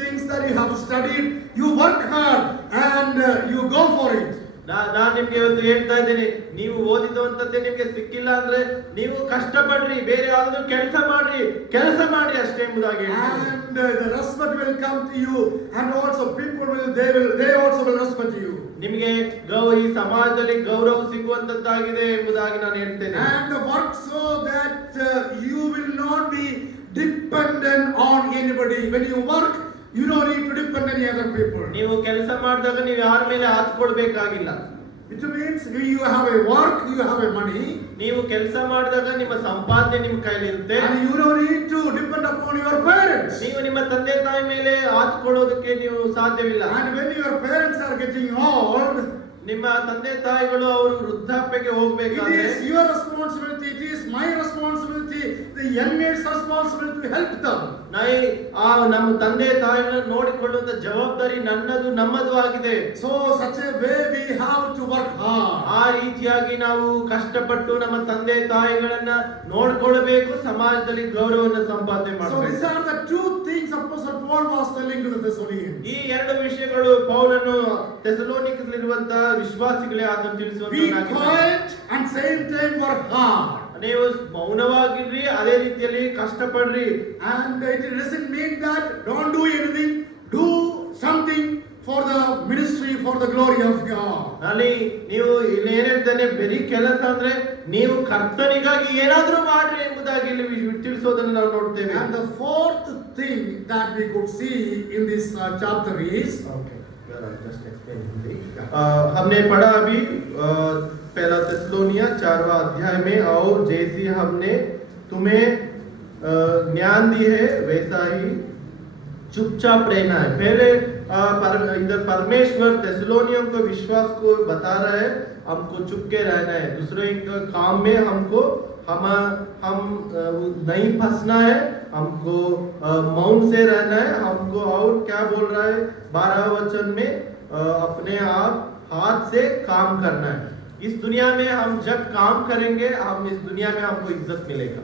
things that you have studied, you work hard and you go for it. ನಾನು ನಿಮ್ಗೆ ಇವತ್ತು ಹೇಳ್ತಾ ಇದ್ದೇನೆ, ನೀವು ಓದಿದಂತದ್ದೇ ನಿಮ್ಗೆ ಸಿಕ್ಕಿಲ್ಲ ಅಂದ್ರೆ ನೀವು ಕಷ್ಟಪಡ್ರಿ, ಬೇರೆ ಯಾವ್ದು ಕೆಲಸ ಮಾಡಿ ಅಷ್ಟೇ ಎಂಬುದಾಗಿ. And the respect will come to you, and also people they also will respect you. ನಿಮಗೆ ಈ ಸಮಾಜದಲ್ಲಿ ಗೌರವ ಸಿಗುವಂತದ್ದಾಗಿದೆ ಎಂಬುದಾಗಿ ನಾನು ಹೇಳ್ತೇನೆ. And work so that you will not be dependent on anybody. When you work, you don't need to depend on any other people. ನೀವು ಕೆಲಸ ಮಾಡಿದಾಗ ನೀವು ಯಾರ ಮೇಲೆ ಆತ್ಕೊಳ್ಬೇಕಾಗಿಲ್ಲ. It means you have a work, you have a money. ನೀವು ಕೆಲಸ ಮಾಡಿದಾಗ ನಿಮ್ಮ ಸಂಪಾದನೆ ನಿಮ್ಮ ಕೈಲಿ ಇರುತ್ತೆ. And you don't need to depend upon your parents. ನೀವು ನಿಮ್ಮ ತಂದೆ ತಾಯಿ ಮೇಲೆ ಆತ್ಕೊಳ್ಳೋದಕ್ಕೆ ನೀವು ಸಾಧ್ಯವಿಲ್ಲ. And when your parents are getting old, ನಿಮ್ಮ ತಂದೆ ತಾಯಿಗಳು ಅವರು ವೃದ್ಧಾಪ್ಯಕ್ಕೆ ಹೋಗ್ಬೇಕಾದ್ರೆ, it is your responsibility, it is my responsibility, the young man's responsibility to help them. ನಮ್ಮ ತಂದೆ ತಾಯಿಗಳನ್ನು ನೋಡಿಕೊಳ್ಳುವಂತ ಜವಾಬ್ದಾರಿ ನಮ್ಮದು ಆಗಿದೆ. So such a way we have to work hard. ಆ ರೀತಿಯಾಗಿ ನಾವು ಕಷ್ಟಪಟ್ಟು ನಮ್ಮ ತಂದೆ ತಾಯಿಗಳನ್ನ ನೋಡ್ಕೊಳ್ಬೇಕು, ಸಮಾಜದಲ್ಲಿ ಗೌರವವನ್ನು ಸಂಪಾದನೆ ಮಾಡಬೇಕು. So these are the two things Apostle Paul was telling to the Thessalonians. ಈ ಎರಡು ವಿಷಯಗಳು ಪೌಲನು ಥೆಸಲೋನಿಕದಲ್ಲಿರುವಂತ ವಿಶ್ವಾಸಿಗಳೇ ಅದನ್ನು ತಿಳಿಸುವಂತವನಾಗಿದ್ದಾನೆ. Be quiet and same time work hard. ನೀವು ಮೌನವಾಗಿರ್ರಿ, ಅದೇ ರೀತಿಯಲ್ಲಿ ಕಷ್ಟಪಡ್ರಿ. And it doesn't mean that don't do anything, do something for the ministry, for the glory of God. ಅಲ್ಲಿ ನೀವು ಇಲ್ಲಿ ಏನ್ ಹೇಳ್ತಾನೆ, ಬರೀ ಕೆಲಸ ಅಂದ್ರೆ ನೀವು ಕರ್ತನಿಗಾಗಿ ಏನಾದ್ರೂ ಮಾಡ್ರಿ ಎಂಬುದಾಗಿ ಇಲ್ಲಿ ತಿಳಿಸೋದನ್ನು ನಾವು ನೋಡ್ತೇವೆ. And the fourth thing that we could see in this chapter is, हमने पढ़ा अभी पहला थिस्सलुनीय 4वां अध्याय में, और जैसी हमने तुम्हें ज्ञान दी है वैसा ही चुपचाप रहना है. पहले इधर परमेश्वर थिस्सलुनियों को विश्वास को बता रहा है, हमको चुप के रहना है, दूसरे के काम में हमको हम नहीं फंसना है, हमको मौन से रहना है, हमको. और क्या बोल रहा है 12 वचन में, अपने आप हाथ से काम करना है. इस दुनिया में हम जब काम करेंगे, हम इस दुनिया में हमको इज्जत मिलेगा.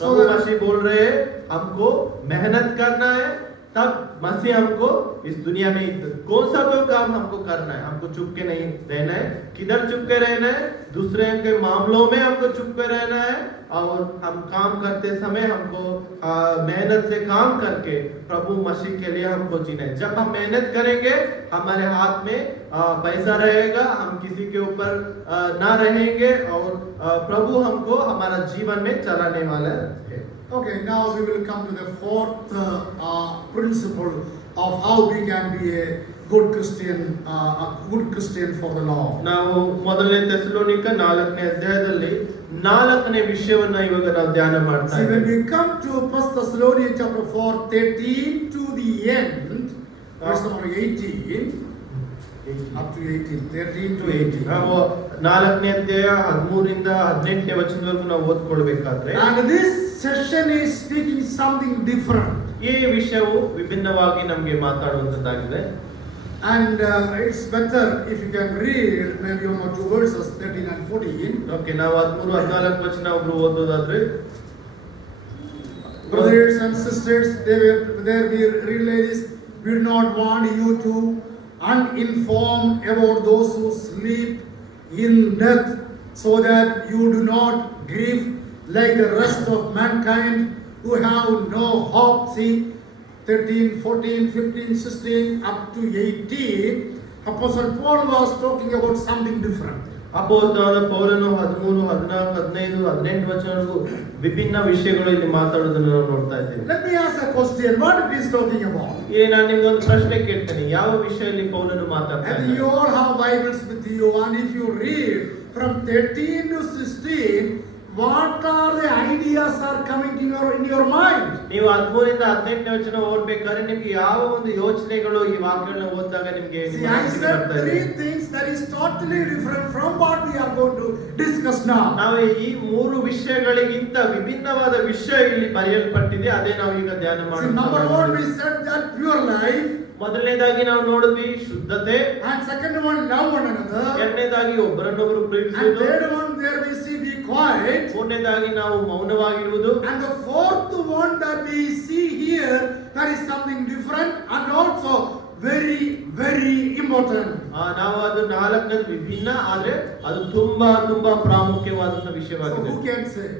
प्रभु मसीह बोल रहे हैं हमको मेहनत करना है, तब मसीह हमको इस दुनिया में कौन सा तो काम हमको करना है. हमको चुप के नहीं रहना है. किधर चुप के रहना है? दूसरे के मामलों में हमको चुप के रहना है, और हम काम करते समय हमको मेहनत से काम करके प्रभु मसीह के लिए हमको जीना है. जब हम मेहनत करेंगे, हमारे हाथ में पैसा रहेगा, हम किसी के ऊपर ना रहेंगे, और प्रभु हमको हमारा जीवन में चलाने वाला है. Okay, now we will come to the fourth principle of how we can be a good Christian for the Lord. ನಾವು ಮೊದಲನೇ ಥೆಸಲೋನಿಕ 4ನೇ ಅಧ್ಯಾಯದಲ್ಲಿ 4ನೇ ವಿಷಯವನ್ನ ಇವಾಗ ನಾವು ಧ್ಯಾನ ಮಾಡ್ತಾ See, when ಇದ್ದೇವೆ. we come to 1 Thessalonians chapter 4, 13 to the end, verse number 18, up to 18, 13 to 18. ನಾವು 4ನೇ ಅಧ್ಯಾಯ 13ರಿಂದ 18ನೇ ವಚನದವರೆಗೂ ನಾವು ಓದ್ಕೊಳ್ಬೇಕಾದ್ರೆ, And this session is speaking something different. ಈ ವಿಷಯವು ವಿಭಿನ್ನವಾಗಿ ನಮಗೆ ಮಾತಾಡುವಂತದ್ದಾಗಿದೆ. And it's better if you can read maybe one or two verses, 13 and 14. Okay, ನಾವು 13 14 ವಚನ ಒಬ್ರು ಓದೋದಾದ್ರೆ, Brothers and sisters, there we realize we do not want you to uninformed about those who sleep in death, so that you do not grieve like the rest of mankind who have no hope. See, 13, 14, 15, 16 up to 18, Apostle Paul was talking about something different. ಅಪೊಸ್ತಲನಾದ ಪೌಲನು 13, 14, 15, 18 ವಚನಗಳು ವಿಭಿನ್ನ ವಿಷಯಗಳು ಇಲ್ಲಿ ಮಾತಾಡೋದನ್ನು ನಾವು ನೋಡ್ತಾ ಇದ್ದೇವೆ. Let me ask a question. What it is talking about? ಈಗ ನಾನು ನಿಮ್ಗೆ ಒಂದು ಪ್ರಶ್ನೆ ಕೇಳ್ತೇನೆ, ಯಾವ ವಿಷಯದಲ್ಲಿ ಪೌಲನು ಮಾತಾಡ್ತಾ And ಇದ್ದಾನೆ? you all have Bibles with you, and if you read from 13 to 16, what are the ideas are coming in your mind? ನೀವು 13ರಿಂದ 18ನೇ ವಚನ ಓದಬೇಕಾದ್ರೆ ನಿಮ್ಗೆ ಯಾವ ಒಂದು ಯೋಚನೆಗಳು ಈ ವಾಕ್ಯಗಳನ್ನ ಓದಿದಾಗ ನಿಮ್ಗೆ See, I said three things that is totally different from what we are going to discuss now. ನಾವು ಈ 3 ವಿಷಯಗಳಿಗಿಂತ ವಿಭಿನ್ನವಾದ ವಿಷಯ ಇಲ್ಲಿ ಬರೆಯಲ್ಪಟ್ಟಿದೆ, ಅದೇ ನಾವು ಈಗ ಧ್ಯಾನ See, number one, we said that pure life. ಮೊದಲನೇದಾಗಿ ನಾವು ನೋಡಿದ್ವಿ ಶುದ್ಧತೆ, And second one, love one another. ಎರಡನೇದಾಗಿ ಒಬ್ಬರನ್ನೊಬ್ಬರು And ಪ್ರೀತಿಸುವುದು, third one, there we see be quiet. ಮೂರನೇದಾಗಿ ನಾವು ಮೌನವಾಗಿರುವುದು, And the fourth one that we see here, that is something different and also very, very important. ನಾವು ಅದು 4ನೇದು ವಿಭಿನ್ನ, ಆದ್ರೆ ಅದು ತುಂಬಾ ತುಂಬಾ ಪ್ರಾಮುಖ್ಯವಾದಂತ So ವಿಷಯವಾಗಿದೆ. who can say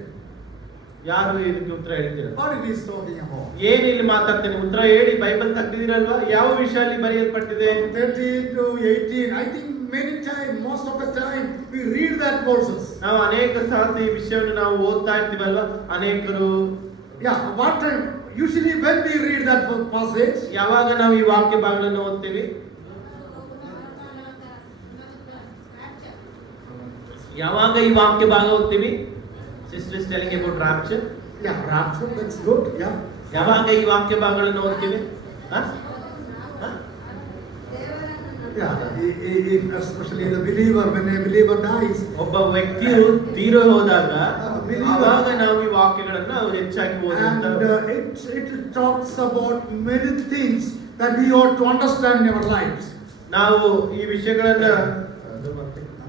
ಯಾರು ಇದಕ್ಕೆ ಉತ್ತರ ಹೇಳ್ತೀರಾ? what it is talking about? ಏನ್ ಇಲ್ಲಿ ಮಾತಾಡ್ತೇನೆ, ಉತ್ತರ ಹೇಳಿ. ಬೈಬಲ್ ತೆಗ್ದಿದ್ದೀರಲ್ವಾ? ಯಾವ ವಿಷಯದಲ್ಲಿ ಬರೆಯಲ್ಪಟ್ಟಿದೆ? 13 to 18, I think many times, most of the time, we read that verses. ನಾವು ಅನೇಕ ಸಾರ್ತಿ ಈ ವಿಷಯವನ್ನು ನಾವು ಓದ್ತಾ ಇರ್ತೀವಲ್ವಾ? ಅನೇಕರು Yeah, what time? Usually when we read that passage, ಯಾವಾಗ ನಾವು ಈ ವಾಕ್ಯ ಭಾಗಗಳನ್ನು ಓದ್ತೀವಿ? ಯಾವಾಗ ಈ ವಾಕ್ಯ ಭಾಗ ಓದ್ತೀವಿ? Sister is telling about rapture. yeah, rapture, that's good, yeah. ಯಾವಾಗ ಈ ವಾಕ್ಯ ಭಾಗಗಳನ್ನು ಓದ್ತೀವಿ? Yeah, if especially the believer, when a believer dies, ಒಬ್ಬ ವ್ಯಕ್ತಿಯು ತೀರೋ ಹೋದಾಗ believer. ಆವಾಗ ನಾವು ಈ ವಾಕ್ಯಗಳನ್ನು ಹೆಚ್ಚಾಗಿ and ಓದುವಂತ it talks about many things that we ought to understand in our lives. ನಾವು ಈ ವಿಷಯಗಳನ್ನ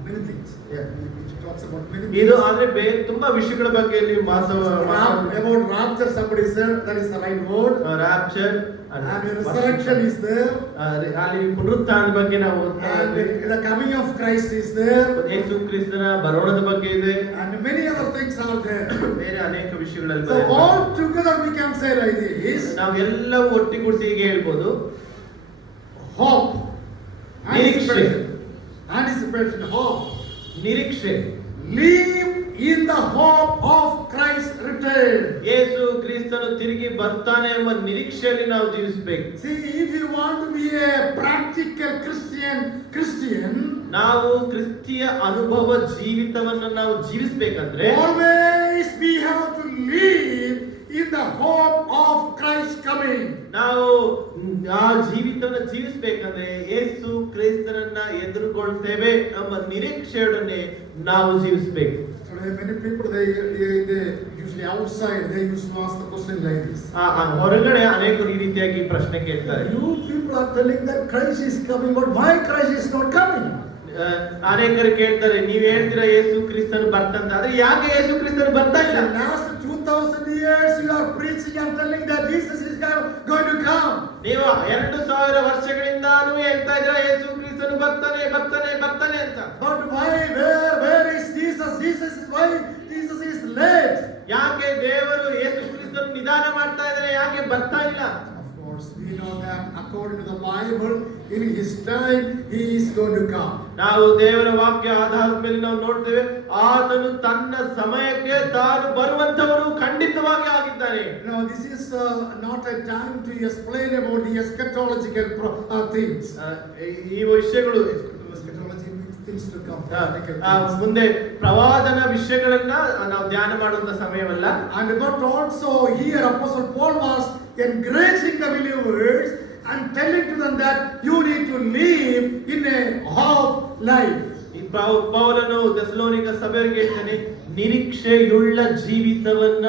Many things. Yeah, it talks about many ಇದು things. ಆದ್ರೆ ಬೇರೆ ತುಂಬಾ ವಿಷಯಗಳ ಬಗ್ಗೆ ಇಲ್ಲಿ About rapture, somebody said that is the right word. Rapture And resurrection is there. ಅಲ್ಲಿ ಪುನರುತ್ಥಾನದ ಬಗ್ಗೆ ನಾವು ಓದ್ತಾ And ಇದ್ದೀವಿ. the coming of Christ is there. ಯೇಸು ಕ್ರಿಸ್ತನ ಬರೋಣದ ಬಗ್ಗೆ ಇದೆ, And many other things are there. ಬೇರೆ ಅನೇಕ ವಿಷಯಗಳಲ್ಲಿ So all together we can say like this. ನಾವೆಲ್ಲವೂ ಒಟ್ಟಿಗೂಡಿಸಿ ಹೀಗೆ ಹೇಳ್ಬೋದು, Hope ನಿರೀಕ್ಷೆ Anticipation, hope. ನಿರೀಕ್ಷೆ Live in the hope of Christ's return. ಯೇಸು ಕ್ರಿಸ್ತನು ತಿರುಗಿ ಬರ್ತಾನೆ ಎಂಬ ನಿರೀಕ್ಷೆಯಲ್ಲಿ ನಾವು ಜೀವಿಸಬೇಕು. See, if you want to be a practical Christian, ನಾವು ಕ್ರಿಸ್ತಿಯ ಅನುಭವ ಜೀವಿತವನ್ನು ನಾವು ಜೀವಿಸಬೇಕಂದ್ರೆ always we have to live in the hope of Christ's coming. ನಾವು ಆ ಜೀವಿತವನ್ನು ಜೀವಿಸಬೇಕಂದ್ರೆ ಯೇಸು ಕ್ರಿಸ್ತನನ್ನ ಎದುರುಗೊಳ್ತೇವೆ ಎಂಬ ನಿರೀಕ್ಷೆಯೊಡನೆ ನಾವು ಜೀವಿಸಬೇಕು. Today, many people they usually outside they used to ask the question like this. ಹೊರಗಡೆ ಅನೇಕರು ಈ ರೀತಿಯಾಗಿ ಪ್ರಶ್ನೆ ಕೇಳ್ತಾರೆ. You people are telling that Christ is coming, but why Christ is not coming? ಅನೇಕರು ಕೇಳ್ತಾರೆ, ನೀವ್ ಹೇಳ್ತೀರಾ ಯೇಸು ಕ್ರಿಸ್ತನು ಬರ್ತಂತ, ಆದ್ರೆ ಯಾಕೆ ಯೇಸು ಕ್ರಿಸ್ತನು ಬರ್ತಾ ಇಲ್ಲ? Last 2000 years you are preaching and telling that Jesus is going to come. ನೀವು 2000 ವರ್ಷಗಳಿಂದಾನು ಹೇಳ್ತಾ ಇದ್ದೀರಾ ಯೇಸು ಕ್ರಿಸ್ತನು ಬರ್ತಾನೆ ಬರ್ತಾನೆ ಬರ್ತಾನೆ ಅಂತ. But why? Where is Jesus? Why Jesus is late? ಯಾಕೆ ದೇವರು ಯೇಸು ಕ್ರಿಸ್ತನು ನಿಧಾನ ಮಾಡ್ತಾ ಇದ್ದಾರೆ, ಯಾಕೆ ಬರ್ತಾ ಇಲ್ಲ? Of course, we know that according to the Bible, in His time He is going to come. ನಾವು ದೇವರ ವಾಕ್ಯ ಆಧಾರದ ಮೇಲೆ ನಾವು ನೋಡ್ತೇವೆ, ಆತನು ತನ್ನ ಸಮಯಕ್ಕೆ ತಾನು ಬರುವಂತವನು ಖಂಡಿತವಾಗಿ ಆಗಿದ್ದಾನೆ. No, this is not a time to explain about the eschatological things. ಈ ವಿಷಯಗಳು Eschatology means things to come. ಮುಂದೆ ಪ್ರವಾದನ ವಿಷಯಗಳನ್ನ ನಾವು ಧ್ಯಾನ ಮಾಡುವಂತ ಸಮಯವಲ್ಲ. And but also here Apostle Paul was encouraging the believers and telling to them that you need to live in a hope life. ಈ ಪೌಲನು ಥೆಸಲೋನಿಕ ಸಭೆಯವರಿಗೆ ಹೇಳ್ತಾನೆ, ನಿರೀಕ್ಷೆಯುಳ್ಳ ಜೀವಿತವನ್ನ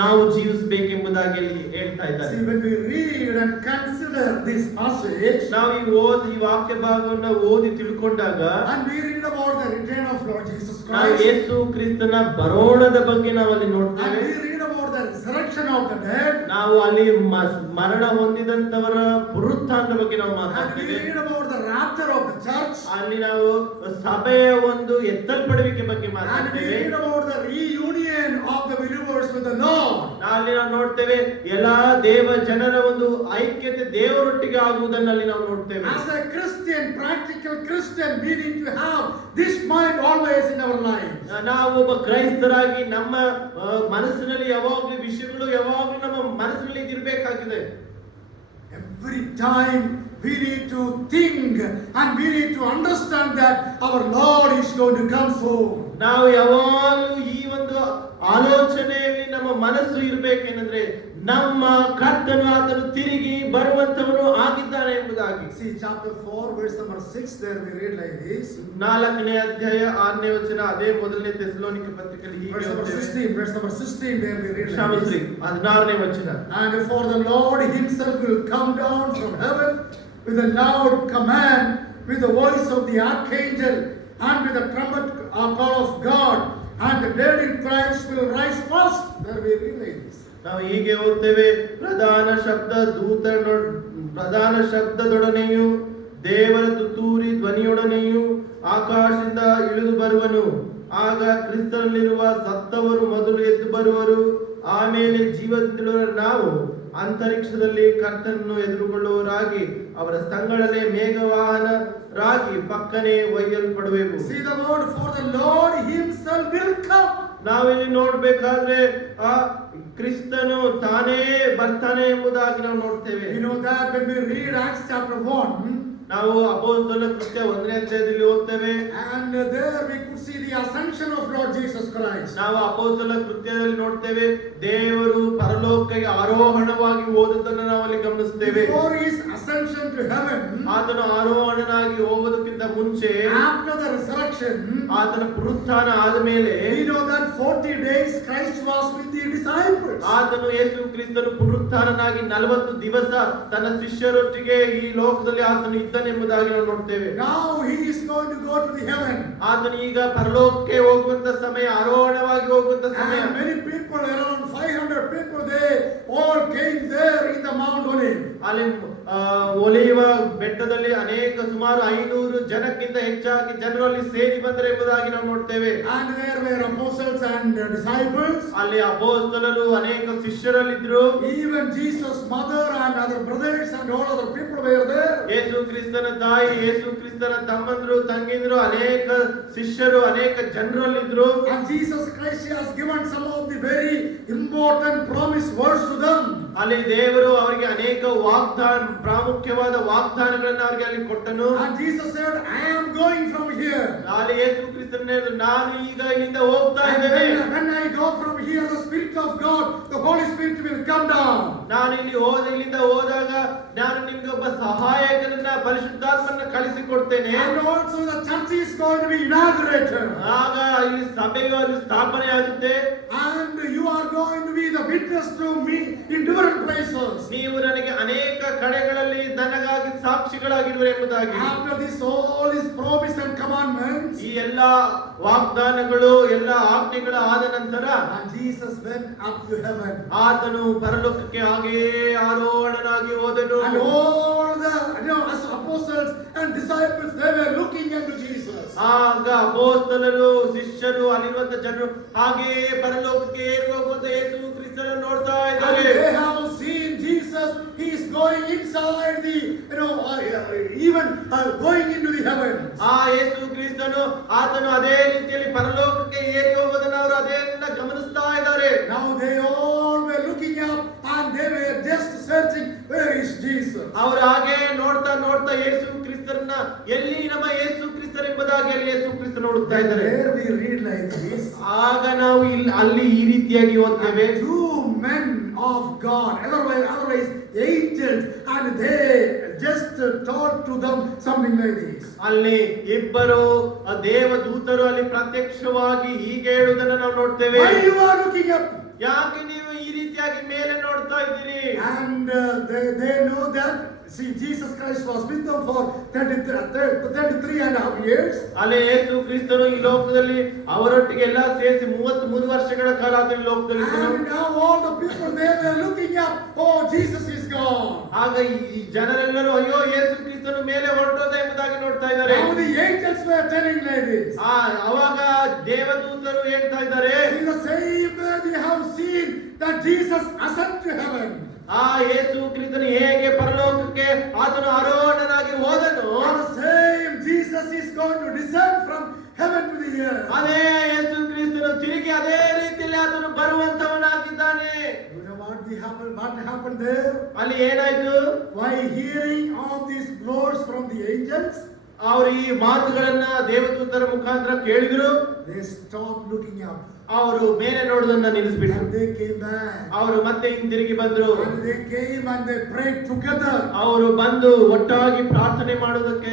ನಾವು ಜೀವಿಸಬೇಕೆಂಬುದಾಗಿ ಹೇಳ್ತಾ ಇದ್ದಾರೆ. See, when we read and consider this passage, ನಾವು ಈ ವಾಕ್ಯ ಭಾಗವನ್ನ ಓದಿ ತಿಳ್ಕೊಂಡಾಗ and we read about the return of Lord Jesus ನಾವು Christ, ಯೇಸು ಕ್ರಿಸ್ತನ ಬರೋಣದ ಬಗ್ಗೆ ನಾವು ಅಲ್ಲಿ and ನೋಡ್ತೇವೆ. we read about the resurrection of the dead, ನಾವು ಅಲ್ಲಿ ಮರಣ ಹೊಂದಿದಂತವರ ಪುನರುತ್ಥಾನದ ಬಗ್ಗೆ ನಾವು and we ಮಾತಾಡ್ತೇವೆ. read about the rapture of the church, ಅಲ್ಲಿ ನಾವು ಸಭೆಯ ಒಂದು ಎತ್ತಲ್ಪಡುವಿಕೆ ಬಗ್ಗೆ and we ಮಾತಾಡ್ತೇವೆ. read about the reunion of the believers with the Lord. ಅಲ್ಲಿ ನಾವು ನೋಡ್ತೇವೆ ಎಲ್ಲಾ ದೇವ ಜನರ ಒಂದು ಐಕ್ಯತೆ ದೇವರೊಟ್ಟಿಗೆ ಆಗುವುದನ್ನಲ್ಲಿ ನಾವು ನೋಡ್ತೇವೆ. As a Christian, practical Christian, we need to have this mind always in our life. ನಾವು ಒಬ್ಬ ಕ್ರೈಸ್ತರಾಗಿ ನಮ್ಮ ಮನಸ್ಸಿನಲ್ಲಿ ಯಾವಾಗಲೂ ವಿಷಯಗಳು ಯಾವಾಗಲೂ ನಮ್ಮ ಮನಸ್ಸಿನಲ್ಲಿ ಇರಬೇಕಾಗಿದೆ. Every time we need to think and we need to understand that our Lord is going to come soon. ನಾವು ಯಾವಾಗಲೂ ಈ ಒಂದು ಆಲೋಚನೆಯಲ್ಲಿ ನಮ್ಮ ಮನಸ್ಸು ಇರಬೇಕೇನೆಂದ್ರೆ ನಮ್ಮ ಕರ್ತನು ಆತನು ತಿರುಗಿ ಬರುವಂತವನು ಆಗಿದ್ದಾನೆ ಎಂಬುದಾಗಿ. See chapter 4 verse number 6, there we read like this. 4ನೇ ಅಧ್ಯಾಯ 6ನೇ ವಚನ, ಅದೇ ಮೊದಲನೇ ಥೆಸಲೋನಿಕ ಪತ್ರಿಕೆಯಲ್ಲಿ ಹೀಗೆ Verse number 16 there we read like ಕ್ಷಮಿಸ್ರಿ, this. 16ನೇ ವಚನ. And for the Lord himself will come down from heaven with a loud command, with the voice of the archangel, and with the trumpet call of God, and the dead in Christ will rise first. There we read like this. ನಾವು ಹೀಗೆ ಓದ್ತೇವೆ, ಪ್ರಧಾನ ಶಬ್ದದೊಡನೆಯೂ ದೇವರ ತುತ್ತೂರಿ ಧ್ವನಿಯೊಡನೆಯೂ ಆಕಾಶದಿಂದ ಇಳಿದು ಬರುವನು. ಆಗ ಕ್ರಿಸ್ತನಲ್ಲಿರುವ ಸತ್ತವರು ಮೊದಲು ಎದ್ದು ಬರುವರು, ಆಮೇಲೆ ಜೀವದಿಂದಿರುವ ನಾವು ಅಂತರಿಕ್ಷದಲ್ಲಿ ಕರ್ತನನ್ನು ಎದುರುಗೊಳ್ಳುವರಾಗಿ ಅವರ ಸ್ಥಳಗಳೇ ಮೇಘವಾಹನರಾಗಿ ಪಕ್ಕನೆ ಒಯ್ಯಲ್ಪಡುವೆವು. See the word, for the Lord himself will come. ನಾವಿಲ್ಲಿ ನೋಡ್ಬೇಕಾದ್ರೆ ಆ ಕ್ರಿಸ್ತನು ತಾನೇ ಬರ್ತಾನೆ ಎಂಬುದಾಗಿ ನಾವು ನೋಡ್ತೇವೆ. You know that when we read Acts chapter 1, ನಾವು ಅಪೊಸ್ತಲ ಕೃತ್ಯ 1ನೇ ಅಧ್ಯಾಯದಲ್ಲಿ ಓದ್ತೇವೆ, and there we could see the ascension of Lord Jesus Christ. ನಾವು ಅಪೊಸ್ತಲ ಕೃತ್ಯದಲ್ಲಿ ನೋಡ್ತೇವೆ ದೇವರು ಪರಲೋಕಕ್ಕೆ ಆರೋಹಣವಾಗಿ ಹೋದದ್ದನ್ನು ನಾವು ಅಲ್ಲಿ ಗಮನಿಸ್ತೇವೆ. Before his ascension to heaven, ಆತನು ಆರೋಹಣನಾಗಿ ಹೋಗೋದಕ್ಕಿಂತ ಮುಂಚೆ, after the resurrection, ಆತನ ಪುನರುತ್ಥಾನ ಆದ ಮೇಲೆ we know that 40 days Christ was with the disciples. ಆತನು ಯೇಸು ಕ್ರಿಸ್ತನು ಪುನರುತ್ಥಾನನಾಗಿ 40 ದಿವಸ ತನ್ನ ಶಿಷ್ಯರೊಟ್ಟಿಗೆ ಈ ಲೋಕದಲ್ಲಿ ಆತನು ಇದ್ದನೆಂಬುದಾಗಿ ನಾವು ನೋಡ್ತೇವೆ. Now he is going to go to the heaven. ಆತನು ಈಗ ಪರಲೋಕಕ್ಕೆ ಹೋಗುವಂತ ಸಮಯ, ಆರೋಹಣವಾಗಿ ಹೋಗುವಂತ ಸಮಯ. And many people, around 500 people, they all came there in the Mount Olive. ಅಲ್ಲಿ ಒಲಿವ ಬೆಟ್ಟದಲ್ಲಿ ಸುಮಾರು 500 ಜನಕ್ಕಿಂತ ಹೆಚ್ಚಾಗಿ ಜನರಲ್ಲಿ ಸೇರಿ ಬಂದರೆ ಎಂಬುದಾಗಿ ನಾವು ನೋಡ್ತೇವೆ. And there were apostles and disciples. ಅಲ್ಲಿ ಅಪೊಸ್ತಲರು ಅನೇಕ ಶಿಷ್ಯರಲ್ಲಿದ್ರು. Even Jesus' mother and other brothers and all other people were there. ಯೇಸು ಕ್ರಿಸ್ತನ ಕ್ರಿಸ್ತನ ತಾಯಿ, ಯೇಸು ಕ್ರಿಸ್ತನ ತಮ್ಮಂದ್ರು, ತಂಗಿದ್ರು, ಅನೇಕ ಶಿಷ್ಯರು, ಅನೇಕ ಜನರಲ್ಲಿದ್ರು. And Jesus Christ has given some of the very important promise words to them. ಅಲ್ಲಿ ದೇವರು ಅವರಿಗೆ ಅನೇಕ ಪ್ರಾಮುಖ್ಯವಾದ ವಾಗ್ದಾನಗಳನ್ನು ಅವರಿಗೆ ಅಲ್ಲಿ ಕೊಟ್ಟನು. And Jesus said, I am going from here. ಅಲ್ಲಿ ಯೇಸು ಕ್ರಿಸ್ತನು ಹೇಳಿದ್ರು, ನಾನು ಈಗ ಇಲ್ಲಿಂದ ಹೋಗ್ತಾ And ಇದ್ದೇನೆ. when I go from here, the Spirit of God, the Holy Spirit will come down. ನಾನು ಇಲ್ಲಿಂದ ಹೋದಾಗ ನಾನು ನಿಮ್ಗೆ ಒಬ್ಬ ಸಹಾಯಕನನ್ನ, ಪರಿಶುದ್ಧಾತ್ಮನ ಕಳಿಸಿಕೊಡ್ತೇನೆ. And also the church is going to be inaugurated. ಆಗ ಇಲ್ಲಿ ಸಭೆಯು ಅಲ್ಲಿ ಸ್ಥಾಪನೆ ಆಗುತ್ತೆ. And you are going to be the witness to me in different places. ನೀವು ನನಗೆ ಅನೇಕ ಕಡೆಗಳಲ್ಲಿ ನನಗಾಗಿ ಸಾಕ್ಷಿಗಳಾಗಿರುವರು ಎಂಬುದಾಗಿ. After this all is promise and commandments, ಈ ಎಲ್ಲಾ ವಾಗ್ದಾನಗಳು, ಎಲ್ಲಾ ಆಜ್ಞೆಗಳ ಆದ ನಂತರ and Jesus went up to heaven. ಆತನು ಪರಲೋಕಕ್ಕೆ ಹಾಗೆಯೇ ಆರೋಹಣನಾಗಿ ಹೋದನು. And all the as apostles and disciples, they were looking into Jesus. ಆಗ ಅಪೊಸ್ತಲರು, ಶಿಷ್ಯರು, ಅಲ್ಲಿರುವಂತ ಜನರು ಹಾಗೆಯೇ ಪರಲೋಕಕ್ಕೆ ಏರಿ ಹೋಗುವಂತ ಯೇಸು ಕ್ರಿಸ್ತನನ್ನು ನೋಡ್ತಾ And ಇದ್ದಾರೆ. they have seen Jesus. He is going inside the, even going into the heavens. ಆ ಯೇಸು ಕ್ರಿಸ್ತನು ಆತನು ಅದೇ ರೀತಿಯಲ್ಲಿ ಪರಲೋಕಕ್ಕೆ ಏರಿ ಹೋಗೋದನ್ನು ಅವರು ಅದೇನ್ನ ಗಮನಿಸ್ತಾ ಇದ್ದಾರೆ. Now they all were looking up and they were just searching, where is Jesus? ಅವರು ಹಾಗೆ ನೋಡ್ತಾ ನೋಡ್ತಾ ಯೇಸು ಕ್ರಿಸ್ತರನ್ನ, ಎಲ್ಲಿ ನಮ್ಮ ಯೇಸು ಕ್ರಿಸ್ತರೆಂಬುದಾಗಿ ಅಲ್ಲಿ ಯೇಸು ಕ್ರಿಸ್ತ ನೋಡುತ್ತಾ ಇದ್ದಾರೆ. There we read like this. ಆಗ ನಾವು ಅಲ್ಲಿ ಈ ರೀತಿಯಾಗಿ ಓದ್ತೇವೆ, Two men of God, otherwise angels, and they just told to them something like this. ಅಲ್ಲಿ ಇಬ್ಬರು ದೇವದೂತರು ಅಲ್ಲಿ ಪ್ರತ್ಯಕ್ಷವಾಗಿ ಹೀಗೆ ಹೇಳುವುದನ್ನು ನಾವು ನೋಡ್ತೇವೆ. Why you are looking up? ಯಾಕೆ ನೀವು ಈ ರೀತಿಯಾಗಿ ಮೇಲೆ ನೋಡ್ತಾ ಇದ್ದೀರಿ? And they know that, see, Jesus Christ was with them for 33 and a half years. ಅಲ್ಲಿ ಯೇಸು ಕ್ರಿಸ್ತನು ಈ ಲೋಕದಲ್ಲಿ ಅವರೊಟ್ಟಿಗೆ ಎಲ್ಲ ಸೇರಿಸಿ 33 ವರ್ಷಗಳ ಕಾಲ ಆತನು ಈ ಲೋಕದಲ್ಲಿ ಇದ್ದನು. And now all the people, they were looking up, oh, Jesus is gone. ಆಗ ಈ ಜನರೆಲ್ಲರೂ ಅಯ್ಯೋ ಯೇಸು ಕ್ರಿಸ್ತನು ಮೇಲೆ ಹೊರಟೋದ ಎಂಬುದಾಗಿ ನೋಡ್ತಾ ಇದ್ದಾರೆ. Now the angels were telling like this. ಅವಾಗ ದೇವದೂತರು ಹೇಳ್ತಾ ಇದ್ದಾರೆ, In the same way we have seen that Jesus ascended to heaven. ಯೇಸು ಕ್ರಿಸ್ತನು ಹೇಗೆ ಪರಲೋಕಕ್ಕೆ ಆತನು ಆರೋಹಣನಾಗಿ ಹೋದನು, And the same Jesus is going to descend from heaven to the earth. ಅದೇ ಯೇಸು ಕ್ರಿಸ್ತನು ತಿರುಗಿ ಅದೇ ರೀತಿಯಲ್ಲಿ ಆತನು ಬರುವಂತವನಾಗಿದ್ದಾನೆ. You know what happened there? ಅಲ್ಲಿ ಏನಾಯ್ತು? Why hearing all these words from the angels, ಅವರು ಈ ಮಾತುಗಳನ್ನ ದೇವದೂತರ ಮುಖಾಂತರ ಕೇಳಿದ್ರು. they stopped looking up. ಅವರು ಮೇಲೆ ನೋಡುವುದನ್ನ ನಿಲ್ಲಿಸ್ಬಿಟ್ರು. And they came back. ಅವರು ಮತ್ತೆ ಹಿಂದಿರುಗಿ ಬಂದ್ರು. And they came and they prayed together. ಅವರು ಬಂದು ಒಟ್ಟಾಗಿ ಪ್ರಾರ್ಥನೆ ಮಾಡುವುದಕ್ಕೆ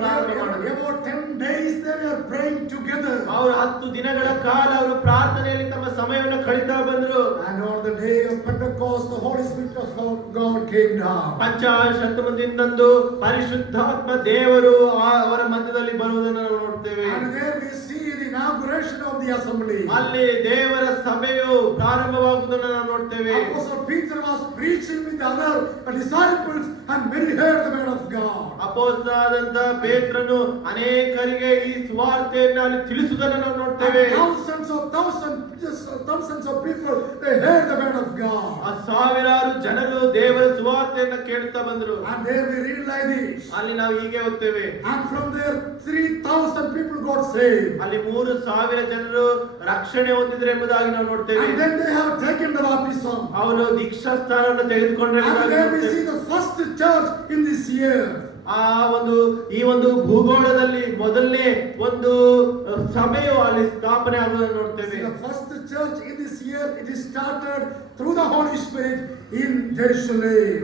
ಪ್ರಾರಂಭ ಮಾಡಿದ್ರು. About 10 days they were praying together. ಅವರು 10 ದಿನಗಳ ಕಾಲ ಅವರು ಪ್ರಾರ್ಥನೆಯಲ್ಲಿ ತಮ್ಮ ಸಮಯವನ್ನು ಕಳೀತಾ ಬಂದ್ರು. And on the day of Pentecost, the Holy Spirit of God came down. ಪಂಚಾಶತ್ತಮದಿಂದಂದು ಪರಿಶುದ್ಧಾತ್ಮ ದೇವರು ಅವರ ಮಧ್ಯದಲ್ಲಿ ಬರುವುದನ್ನು ನಾವು ನೋಡ್ತೇವೆ. And there we see the inauguration of the assembly. ಅಲ್ಲಿ ದೇವರ ಸಭೆಯು ಪ್ರಾರಂಭವಾಗುವುದನ್ನು ನಾವು ನೋಡ್ತೇವೆ. Apostle Peter was preaching with the other disciples and many heard the word of God. ಅಪೊಸ್ತಲನಾದಂತ ಪೇತ್ರನು ಅನೇಕರಿಗೆ ಈ ಸುವಾರ್ತೆಯನ್ನು ಅಲ್ಲಿ ತಿಳಿಸುವುದನ್ನು ನಾವು ನೋಡ್ತೇವೆ. Thousands of people, they heard the word of God. ಸಾವಿರಾರು ಜನರು ದೇವರ ಸುವಾರ್ತೆಯನ್ನು ಕೇಳ್ತಾ ಬಂದರು. And there we read like this. ಅಲ್ಲಿ ನಾವು ಹೀಗೆ ಓದ್ತೇವೆ, And from there 3,000 people got saved. ಅಲ್ಲಿ 3,000 ಜನರು ರಕ್ಷಣೆ ಹೊಂದಿದ್ರು ಎಂಬುದಾಗಿ ನಾವು ನೋಡ್ತೇವೆ. And then they have taken the baptism. ಅವರು ದೀಕ್ಷಾ ಸ್ಥಾನವನ್ನು ತೆಗೆದುಕೊಂಡ್ರು And ಎಂಬುದಾಗಿ there we ನೋಡ್ತೇವೆ. see the first church in this year. ಈ ಒಂದು ಭೂಗೋಳದಲ್ಲಿ ಮೊದಲನೇ ಒಂದು ಸಭೆಯು ಅಲ್ಲಿ ಸ್ಥಾಪನೆ ಆಗುವುದನ್ನು ನೋಡ್ತೇವೆ. The first church in this year, it is started through the Holy Spirit in Jerusalem.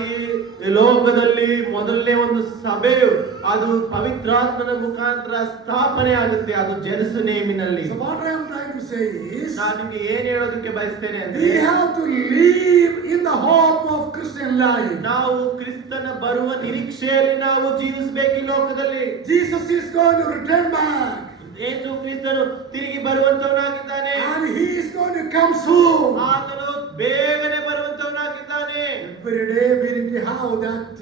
ಈ ಲೋಕದಲ್ಲಿ ಮೊದಲನೇ ಒಂದು ಸಭೆಯು ಅದು ಪವಿತ್ರಾತ್ಮನ ಮುಖಾಂತರ ಸ್ಥಾಪನೆ ಆಗುತ್ತೆ, ಅದು ಜೆರುಸಲೇಮಿನಲ್ಲಿ. So what I am trying to say is, ನಾನು ನಿಮಗೆ ಏನು ಹೇಳೋದಕ್ಕೆ ಬಯಸ್ತೇನೆ ಅಂದ್ರೆ, we have to live in the hope of Christian life. ನಾವು ಕ್ರಿಸ್ತನ ಬರುವ ನಿರೀಕ್ಷೆಯಲ್ಲಿ ನಾವು ಜೀವಿಸಬೇಕು ಈ ಲೋಕದಲ್ಲಿ. Jesus is going to return back. ಯೇಸು ಕ್ರಿಸ್ತನು ತಿರುಗಿ ಬರುವಂತವನಾಗಿದ್ದಾನೆ. And he is going to come soon. ಆತನು ಬೇಗನೆ ಬರುವಂತವನಾಗಿದ್ದಾನೆ. Every day we need to have that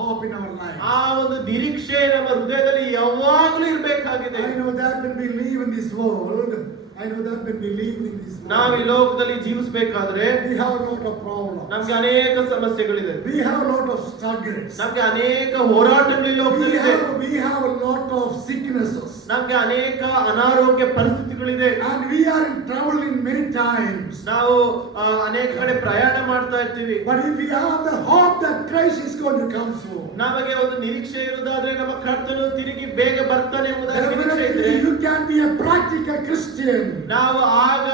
hope in our life. ಆ ಒಂದು ನಿರೀಕ್ಷೆ ನಮ್ಮ ಹೃದಯದಲ್ಲಿ ಯಾವಾಗಲೂ ಇರಬೇಕಾಗಿದೆ. I know that when we live in this world, I know that when we live in this ನಾವು ಈ world, ಲೋಕದಲ್ಲಿ ಜೀವಿಸಬೇಕಾದ್ರೆ we have a lot of problems. ನಮ್ಗೆ ಅನೇಕ ಸಮಸ್ಯೆಗಳಿದೆ, We have a lot of struggles. ನಮ್ಗೆ ಅನೇಕ ಹೋರಾಟಗಳು ಈ ಲೋಕದಲ್ಲಿದೆ, We have a lot of sicknesses. ನಮ್ಗೆ ಅನೇಕ ಅನಾರೋಗ್ಯ ಪರಿಸ್ಥಿತಿಗಳಿದೆ, And we are in trouble in many times. ನಾವು ಅನೇಕ ಕಡೆ ಪ್ರಯಾಣ ಮಾಡ್ತಾ ಇರ್ತೀವಿ. But if we have the hope that Christ is going to come soon, ನಮಗೆ ಒಂದು ನಿರೀಕ್ಷೆ ಇರುವುದಾದ್ರೆ ನಮ್ಮ ಕರ್ತನು ತಿರುಗಿ ಬೇಗ ಬರ್ತಾನೆ ಎಂಬುದಾಗಿ ನಿರೀಕ್ಷೆ ಇದ್ರೆ definitely you can be a practical Christian. ನಾವು ಆಗ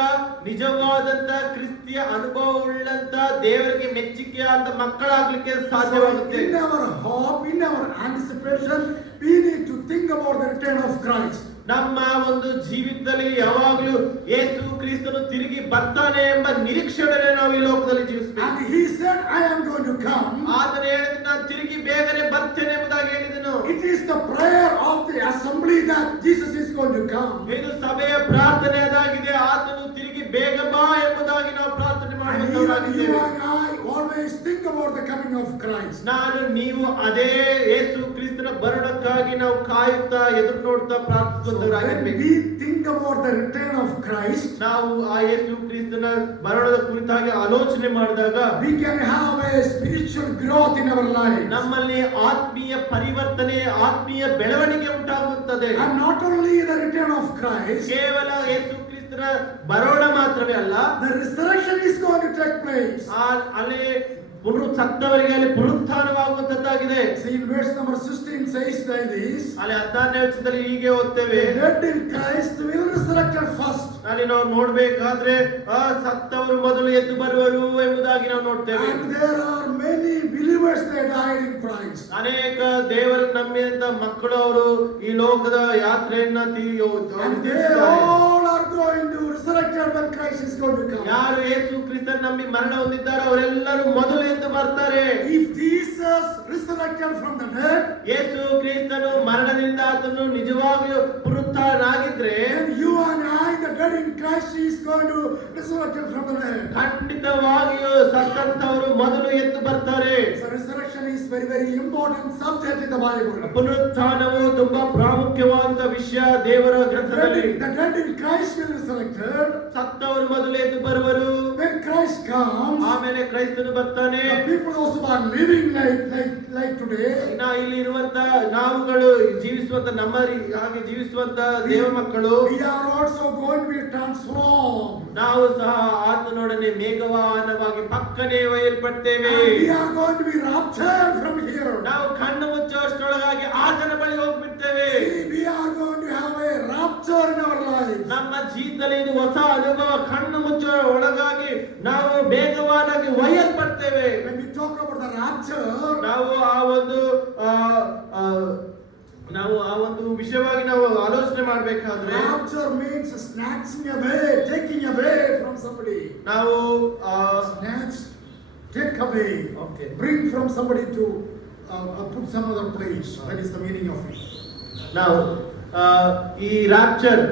ನಿಜವಾದಂತ ಕ್ರಿಸ್ತಿಯ ಅನುಭವ ಉಳ್ಳಂತ ದೇವರಿಗೆ ಮೆಚ್ಚುಗೆಯಾದ ಮಕ್ಕಳಾಗ್ಲಿಕ್ಕೆ ಸಾಧ್ಯವಾಗುತ್ತೆ. In our hope, in our anticipation, we need to think about the return of Christ. ನಮ್ಮ ಒಂದು ಜೀವಿತದಲ್ಲಿ ಯಾವಾಗಲೂ ಯೇಸು ಕ್ರಿಸ್ತನು ತಿರುಗಿ ಬರ್ತಾನೆ ಎಂಬ ನಿರೀಕ್ಷೆಯೊಡನೆ ನಾವು ಈ ಲೋಕದಲ್ಲಿ ಜೀವಿಸಬೇಕು. And he said, I am going to come. ಆತನು ಹೇಳಿದ ನಾನು ತಿರುಗಿ ಬೇಗನೆ ಬರ್ತೇನೆ ಎಂಬುದಾಗಿ ಹೇಳಿದನು. It is the prayer of the assembly that Jesus is going to come. ಇದು ಸಭೆಯ ಪ್ರಾರ್ಥನೆ ಅದಾಗಿದೆ, ಆತನು ತಿರುಗಿ ಬೇಗ ಬಾ ಎಂಬುದಾಗಿ ನಾವು ಪ್ರಾರ್ಥನೆ And even ಮಾಡುವಂತವರಾಗಿದ್ದೇವೆ. you and I always think about the coming of Christ. ನಾನು ನೀವು ಅದೇ ಯೇಸು ಕ್ರಿಸ್ತನ ಬರುಣಕ್ಕಾಗಿ ನಾವು ಕಾಯುತ್ತಾ ಎದುರು ನೋಡ್ತಾ So when ಪ್ರಾರ್ಥಿಸುವಂತವರಾಗಿರ್ಬೇಕು. we think about the return of Christ, ನಾವು ಆ ಯೇಸು ಕ್ರಿಸ್ತನ ಬರುಣದ ಕುರಿತಾಗಿ ಆಲೋಚನೆ ಮಾಡಿದಾಗ we can have a spiritual growth in our life. ನಮ್ಮಲ್ಲಿ ಆತ್ಮೀಯ ಪರಿವರ್ತನೆ, ಆತ್ಮೀಯ ಬೆಳವಣಿಗೆ ಉಂಟಾಗುತ್ತದೆ. And not only the return of Christ, ಕೇವಲ ಯೇಸು ಕ್ರಿಸ್ತನ ಬರೋಣ ಮಾತ್ರವೇ ಅಲ್ಲ, the resurrection is going to take place. ಅಲ್ಲಿ ಸತ್ತವರಿಗೆ ಅಲ್ಲಿ ಪುನರುತ್ಥಾನವಾಗುವಂತದ್ದಾಗಿದೆ. See, in verse number 16 says like this, ಅಲ್ಲಿ 16ನೇ ವಚನದಲ್ಲಿ ಹೀಗೆ ಓದ್ತೇವೆ, the dead in Christ will resurrect first. ಅಲ್ಲಿ ನಾವು ನೋಡ್ಬೇಕಾದ್ರೆ ಸತ್ತವರು ಮೊದಲು ಎದ್ದು ಬರುವರು ಎಂಬುದಾಗಿ ನಾವು ನೋಡ್ತೇವೆ. And there are many believers that died in Christ. ಅನೇಕ ದೇವರು ನಂಬಿದಂತ ಮಕ್ಕಳು ಅವರು ಈ ಲೋಕದ ಯಾತ್ರೆಯನ್ನ And they all are going to resurrect when Christ is going to come. ಯಾರು ಯೇಸು ಕ್ರಿಸ್ತನ ನಂಬಿ ಮರಣ ಹೊಂದಿದ್ದಾರೆ ಅವರೆಲ್ಲರೂ ಮೊದಲು ಎದ್ದು ಬರ್ತಾರೆ. If Jesus resurrected from the dead, ಯೇಸು ಕ್ರಿಸ್ತನು ಮರಣದಿಂದ ಆತನು ನಿಜವಾಗಿಯೂ ಪುನರುತ್ಥಾನನಾಗಿದ್ರೆ then you and I, the dead in Christ, is going to resurrect from the dead. ಖಂಡಿತವಾಗಿಯೂ ಸತ್ತಂತವರು ಮೊದಲು ಎದ್ದು ಬರ್ತಾರೆ. So resurrection is very, very important subject in the Bible. ಪುನರುತ್ಥಾನವು ತುಂಬಾ ಪ್ರಾಮುಖ್ಯವಾದ ವಿಷಯ ದೇವರ ಗ್ರಂಥದಲ್ಲಿ. The dead in Christ will resurrect. ಸತ್ತವರು ಮೊದಲು ಎದ್ದು ಬರುವರು. When Christ comes, ಆಮೇಲೆ ಕ್ರೈಸ್ತನು ಬರ್ತಾನೆ. the people also are living like today. ಇಲ್ಲಿ ಇರುವಂತ ನಾವುಗಳು ಜೀವಿಸುವಂತ ನಮ್ಮ ಹಾಗೆ ಜೀವಿಸುವಂತ ದೇವ ಮಕ್ಕಳು We are also going to be transformed. ನಾವು ಸಹ ಆತನೊಡನೆ ಮೇಘವಾಹನವಾಗಿ ಪಕ್ಕನೆ ಒಯ್ಯಲ್ಪಡ್ತೇವೆ. And we are going to be raptured from here. ನಾವು ಕಣ್ಣು ಮುಚ್ಚುವಷ್ಟರೊಳಗಾಗಿ ಆತನ ಬಳಿ ಹೋಗ್ಬಿಡ್ತೇವೆ. See, we are going to have a rapture in our lives. ನಮ್ಮ ಜೀವಿತದಲ್ಲಿ ಇದು ಹೊಸ ಅನುಭವ. ಕಣ್ಣು ಮುಚ್ಚುವ ಒಳಗಾಗಿ ನಾವು ಬೇಗವಾಗಿ ಒಯ್ಯಲ್ಪಡ್ತೇವೆ. When we talk about the rapture, ನಾವು ಆ ಒಂದು ವಿಷಯವಾಗಿ ನಾವು ಆಲೋಚನೆ ಮಾಡಬೇಕಾದ್ರೆ rapture means snatching away, taking away from somebody. ನಾವು Snatch, take away, Okay. bring from somebody to put some other place. That is the meaning of it. ನಾವು ಈ ರಾಪ್ಚರ್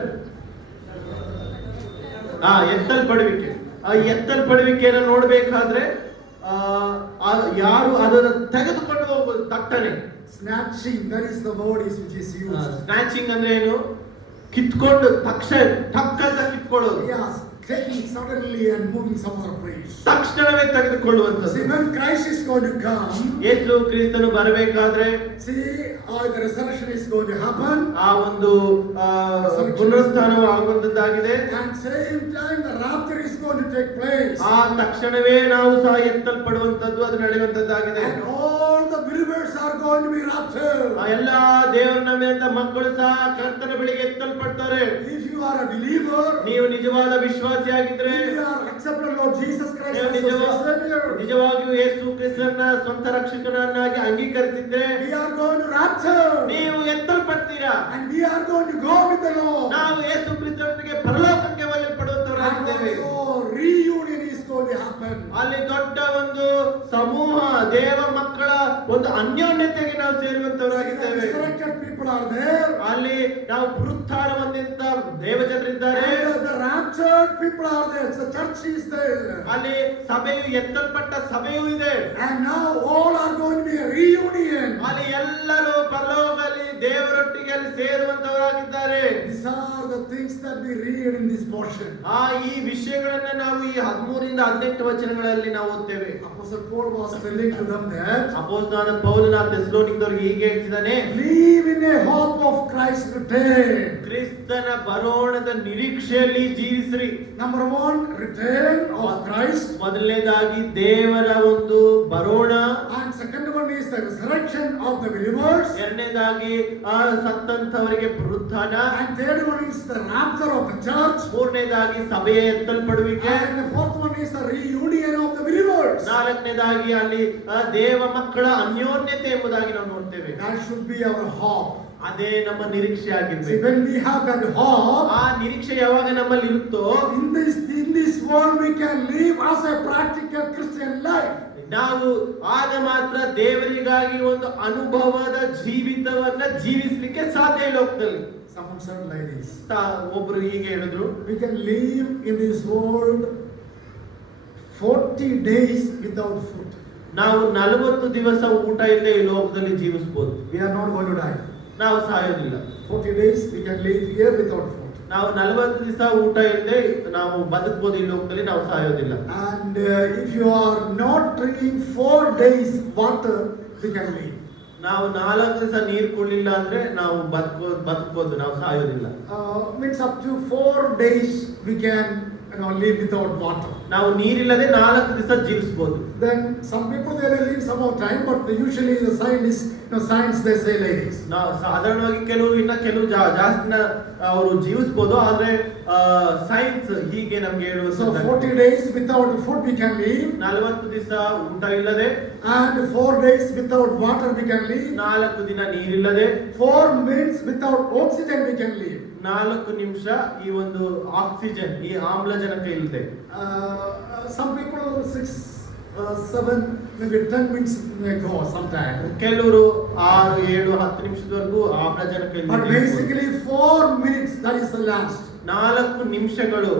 ಎತ್ತಲ್ಪಡುವಿಕೆ, ಆ ಎತ್ತಲ್ಪಡುವಿಕೆಯನ್ನು ನೋಡ್ಬೇಕಾದ್ರೆ ಯಾರು ಅದನ್ನು ತೆಗೆದುಕೊಂಡು ಹೋಗೋದು ತಟ್ಟನೆ. Snatching, that is the word which is used. Snatching ಅಂದ್ರೆ ಏನು? ಕಿತ್ಕೊಂಡು ಟಕ್ಕಂತ ಕಿತ್ಕೊಳ್ಳೋದು. Yes, taking suddenly and moving some other place. ತಕ್ಷಣವೇ ತೆಗೆದುಕೊಳ್ಳುವಂಥದ್ದು. See, when Christ is going to come, ಯೇಸು ಕ್ರಿಸ್ತನು ಬರಬೇಕಾದ್ರೆ see, the resurrection is going to happen. ಆ ಒಂದು ಪುನರುತ್ಥಾನವು ಆಗುವಂತದ್ದಾಗಿದೆ. And same time the rapture is going to take place. ಆ ತಕ್ಷಣವೇ ನಾವು ಸಹ ಎತ್ತಲ್ಪಡುವಂತದ್ದು, ಅದು ನಡೆಯುವಂತದ್ದಾಗಿದೆ. And all the believers are going to be raptured. ಆ ಎಲ್ಲಾ ದೇವರ ನಂಬಿದಂತ ಮಕ್ಕಳು ಸಹ ಕರ್ತನ ಬಳಿಗೆ ಎತ್ತಲ್ಪಡ್ತಾರೆ. If you are a believer, ನೀವು ನಿಜವಾದ ವಿಶ್ವಾಸಿಯಾಗಿದ್ರೆ, if you are accepted Lord Jesus Christ ನೀವು as your Savior, ನಿಜವಾಗಿಯೂ ಯೇಸು ಕ್ರಿಸ್ತನ ಸ್ವಂತ ರಕ್ಷಕನನ್ನಾಗಿ ಅಂಗೀಕರಿಸಿದ್ರೆ we are going to rapture. ನೀವು ಎತ್ತಲ್ಪಡ್ತೀರಾ. And we are going to go with the Lord. ನಾವು ಯೇಸು ಕ್ರಿಸ್ತನಿಗೆ ಪರಲೋಕಕ್ಕೆ ಒಯ್ಯಲ್ಪಡುವಂತವರಾಗಿದ್ದೇವೆ. And also reunion is going to happen. ಅಲ್ಲಿ ದೊಡ್ಡ ಒಂದು ಸಮೂಹ ದೇವ ಮಕ್ಕಳ ಒಂದು ಅನ್ಯೋನ್ಯತೆಗೆ ನಾವು The ಸೇರುವಂತವರಾಗಿದ್ದೇವೆ. resurrected people are there. ಅಲ್ಲಿ ನಾವು ಪುನರುತ್ಥಾನ ಹೊಂದಿದಂತ ದೇವಜನರಿದ್ದಾರೆ. And the raptured people are there. The church is there. ಅಲ್ಲಿ ಸಭೆಯು ಎತ್ತಲ್ಪಟ್ಟ ಸಭೆಯೂ ಇದೆ. And now all are going to be a reunion. ಅಲ್ಲಿ ಎಲ್ಲರೂ ಪರಲೋಕದಲ್ಲಿ ದೇವರೊಟ್ಟಿಗೆ ಅಲ್ಲಿ ಸೇರುವಂತವರಾಗಿದ್ದಾರೆ. These are the things that we read in this portion. ಈ ವಿಷಯಗಳನ್ನ ನಾವು ಈ 13 ರಿಂದ 18 ವಚನಗಳಲ್ಲಿ ನಾವು ಓದ್ತೇವೆ. Apostle Paul was telling to them that ಅಪೊಸ್ತಲನಾದ ಪೌಲನ ಥೆಸಲೋನಿಕದವರಿಗೆ ಹೀಗೆ ಹೇಳ್ತಿದ್ದಾನೆ, live in a hope of Christ's return. ಕ್ರಿಸ್ತನ ಬರೋಣದ ನಿರೀಕ್ಷೆಯಲ್ಲಿ ಜೀವಿಸ್ರಿ. Number one, return of Christ. ಮೊದಲನೇದಾಗಿ ದೇವರ ಒಂದು ಬರೋಣ. And second one is the resurrection of the believers. ಎರಡನೇದಾಗಿ ಸತ್ತಂತವರಿಗೆ ಪುನರುತ್ಥಾನ. And third one is the rapture of the church. ಮೂರನೇದಾಗಿ ಸಭೆಯ ಎತ್ತಲ್ಪಡುವಿಕೆ. And the fourth one is the reunion of the believers. ನಾಲ್ಕನೇದಾಗಿ ಅಲ್ಲಿ ದೇವ ಮಕ್ಕಳ ಅನ್ಯೋನ್ಯತೆ ಎಂಬುದಾಗಿ ನಾವು ನೋಡ್ತೇವೆ. That should be our hope. ಅದೇ ನಮ್ಮ ನಿರೀಕ್ಷೆ See, ಆಗಿರ್ಬೇಕು. when we have that hope, ಆ ನಿರೀಕ್ಷೆ ಯಾವಾಗ ನಮ್ಮಲ್ಲಿ ಇರುತ್ತೋ in this world we can live as a practical Christian life. ನಾವು ಆಗ ಮಾತ್ರ ದೇವರಿಗಾಗಿ ಒಂದು ಅನುಭವದ ಜೀವಿತವನ್ನ ಜೀವಿಸಲಿಕ್ಕೆ ಸಾಧ್ಯ ಈ ಲೋಕದಲ್ಲಿ. Someone said like this. ಒಬ್ರು ಹೀಗೆ ಹೇಳಿದ್ರು, We can live in this world 40 days without food. ನಾವು 40 ದಿವಸ ಊಟ ಇಲ್ಲದೆ ಈ ಲೋಕದಲ್ಲಿ ಜೀವಿಸಬಹುದು. We are not going to die. ನಾವು ಸಾಯೋದಿಲ್ಲ. 40 days we can live here without food. ನಾವು 40 ದಿವಸ ಊಟ ಇಲ್ಲದೆ ನಾವು ಬದುಕಬಹುದು ಈ ಲೋಕದಲ್ಲಿ, ನಾವು ಸಾಯೋದಿಲ್ಲ. And if you are not drinking 4 days water, we can live. ನಾವು 4 ದಿವಸ ನೀರು ಕುಡಿಲಿಲ್ಲ ಅಂದ್ರೆ ನಾವು ಬದುಕಬಹುದು, ನಾವು ಸಾಯೋದಿಲ್ಲ. Means up to 4 days we can live without water. ನಾವು ನೀರಿಲ್ಲದೆ 4 ದಿವಸ ಜೀವಿಸಬಹುದು. Then some people they will live some more time, but usually the science they say like this. ನಾವು ಸಾಧಾರಣವಾಗಿ ಕೆಲವು ಜಾಸ್ತಿನ ಅವರು ಜೀವಿಸಬಹುದು, ಆದ್ರೆ ಸೈನ್ಸ್ ಹೀಗೆ ನಮ್ಗೆ ಹೇಳುವುದು. So 40 days without food we can live. 40 ದಿವಸ ಊಟ ಇಲ್ಲದೆ, and 4 days without water we can live. 4 ದಿನ ನೀರಿಲ್ಲದೆ, 4 minutes without oxygen we can live. 4 ನಿಮಿಷ ಈ ಒಂದು ಆಕ್ಸಿಜನ್, ಈ ಆಮ್ಲಜನಕ ಇಲ್ಲದೆ. Some people 6, 7, maybe 10 minutes may go sometime. ಕೆಲವರು 6, 7, 10 ನಿಮಿಷದವರೆಗೂ ಆಮ್ಲಜನಕ But ಇಲ್ಲದೆ. basically 4 minutes, that is the last. 4 ನಿಮಿಷಗಳು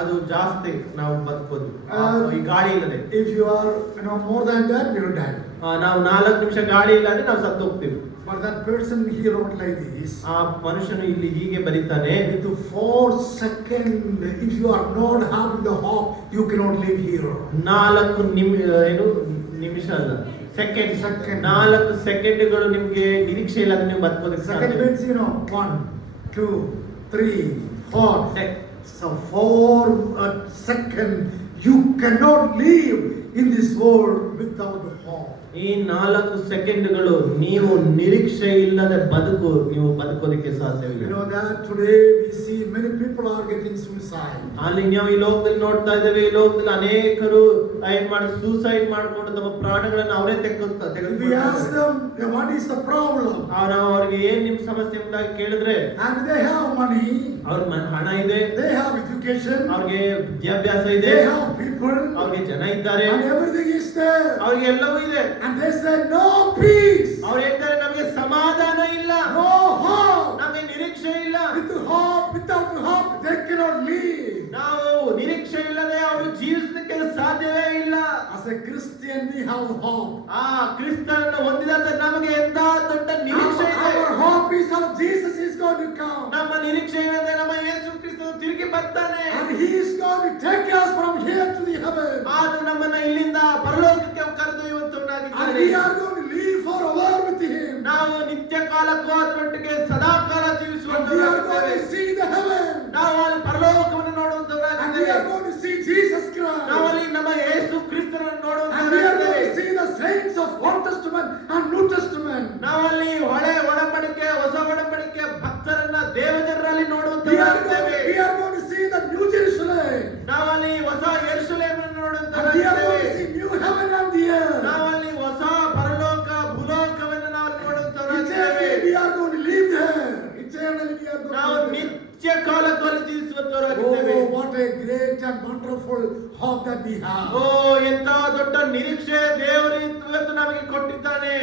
ಅದು ಜಾಸ್ತಿ ನಾವು ಬದುಕೋದು ಈ ಗಾಳಿ ಇಲ್ಲದೆ. If you are more than that, you will die. ನಾವು 4 ನಿಮಿಷ ಗಾಳಿ ಇಲ್ಲ ಅಂದ್ರೆ ನಾವು ಸತ್ತು ಹೋಗ್ತೀವಿ. But that person he wrote like this. ಆ ಮನುಷ್ಯನು ಇಲ್ಲಿ ಹೀಗೆ ಬರೀತಾನೆ, With 4 seconds, if you are not having the hope, you cannot live here. 4 ನಿಮಿಷ ಅಲ್ಲ, ಸೆಕೆಂಡ್. 4 ಸೆಕೆಂಡ್ಗಳು ನಿಮ್ಗೆ ನಿರೀಕ್ಷೆ ಇಲ್ಲ ಅಂದ್ರೆ ನೀವು ಬದುಕೋದಕ್ಕೆ Second ಸಾಧ್ಯ. means 1, 2, 3, 4. So 4 seconds you cannot live in this world without hope. ಈ 4 ಸೆಕೆಂಡ್ಗಳು ನೀವು ನಿರೀಕ್ಷೆ ಇಲ್ಲದೆ ನೀವು ಬದುಕೋದಕ್ಕೆ ಸಾಧ್ಯವಿಲ್ಲ. You know that today we see many people are getting suicide. ಅಲ್ಲಿ ನಾವು ಈ ಲೋಕದಲ್ಲಿ ನೋಡ್ತಾ ಇದ್ದೇವೆ, ಈ ಲೋಕದಲ್ಲಿ ಅನೇಕರು ಸೂಸೈಡ್ ಮಾಡ್ಕೊಂಡು ತಮ್ಮ ಪ್ರಾಣಗಳನ್ನು ಅವರೇ We ask ತೆಗೆದುಕೊಳ್ತಾರೆ. them, what is the problem? ನಾವು ಅವ್ರಿಗೆ ಏನ್ ನಿಮ್ ಸಮಸ್ಯೆ ಎಂಬುದಾಗಿ ಕೇಳಿದ್ರೆ, And they have money, ಅವ್ರ ಹಣ ಇದೆ, they have education, ಅವ್ರಿಗೆ ವಿದ್ಯಾಭ್ಯಾಸ ಇದೆ, they have people, ಅವ್ರಿಗೆ ಜನ ಇದ್ದಾರೆ, and everything is there. ಅವ್ರಿಗೆ ಎಲ್ಲವೂ ಇದೆ. And they say no peace, ಅವ್ರು ಹೇಳ್ತಾರೆ ನಮಗೆ ಸಮಾಧಾನ ಇಲ್ಲ, no hope. ನಮಗೆ ನಿರೀಕ್ಷೆ ಇಲ್ಲ. Without hope, they cannot live. ನಾವು ನಿರೀಕ್ಷೆ ಇಲ್ಲದೆ ಅವರು ಜೀವಿಸಲಿಕ್ಕೆ ಸಾಧ್ಯವೇ ಇಲ್ಲ. As a Christian, we have hope. ಕ್ರಿಸ್ತನನ್ನು ಹೊಂದಿದಂತ ನಮಗೆ ಎಂತ ದೊಡ್ಡ ನಿರೀಕ್ಷೆ ಇದೆ. Our hope is how Jesus is going to come. ನಮ್ಮ ನಿರೀಕ್ಷೆ ಏನಂದ್ರೆ ನಮ್ಮ ಯೇಸು ಕ್ರಿಸ್ತನು ತಿರುಗಿ ಬರ್ತಾನೆ. And he is going to take us from here to the heaven. ಆದ್ರೆ ನಮ್ಮನ್ನ ಇಲ್ಲಿಂದ ಪರಲೋಕಕ್ಕೆ And ಕರೆದೊಯ್ಯುವಂತವನಾಗಿದ್ದಾನೆ. we are going to live forever with him. ನಾವು ನಿತ್ಯ ಕಾಲಕ್ಕೂ ಅದರೊಟ್ಟಿಗೆ ಸದಾ ಕಾಲ And we are ಜೀವಿಸುವಂತವರಾಗಿದ್ದೇವೆ. going to see the heaven. ನಾವು ಅಲ್ಲಿ ಪರಲೋಕವನ್ನು And we ನೋಡುವಂತವರಾಗಿದ್ದೇವೆ. are going to see Jesus Christ. ನಾವು ಅಲ್ಲಿ ನಮ್ಮ ಯೇಸು ಕ್ರಿಸ್ತನನ್ನು And we are going ನೋಡುವಂತವರಾಗಿದ್ದೇವೆ. to see the saints of Old Testament and New Testament. ನಾವಲ್ಲಿ ಹಳೆ ಒಡಂಬಡಿಕೆ ಹೊಸ ಒಡಂಬಡಿಕೆ ಭಕ್ತರನ್ನ ದೇವಜನರಲ್ಲಿ We are ನೋಡುವಂತವರಾಗಿದ್ದೇವೆ. going to see the New Jerusalem. ನಾವಲ್ಲಿ ಹೊಸ ಯೆರೂಸಲೇಮನ್ನು And we are going to ನೋಡುವಂತವರಾಗಿದ್ದೇವೆ. see new heaven and the earth. ನಾವಲ್ಲಿ ಹೊಸ ಪರಲೋಕ ಭೂಲೋಕವನ್ನು ನಾವು ನೋಡುವಂತವರಾಗಿದ್ದೇವೆ. Eternally we are going to live there. Eternally we are going ನಾವು to live there. ನಿತ್ಯ ಕಾಲದಲ್ಲಿ ಜೀವಿಸುವಂತವರಾಗಿದ್ದೇವೆ. Oh, what a great and wonderful hope that we have. ಓ ಎಂತ ದೊಡ್ಡ ನಿರೀಕ್ಷೆ ದೇವರು ಇವತ್ತು ನಮಗೆ ಕೊಟ್ಟಿದ್ದಾನೆ.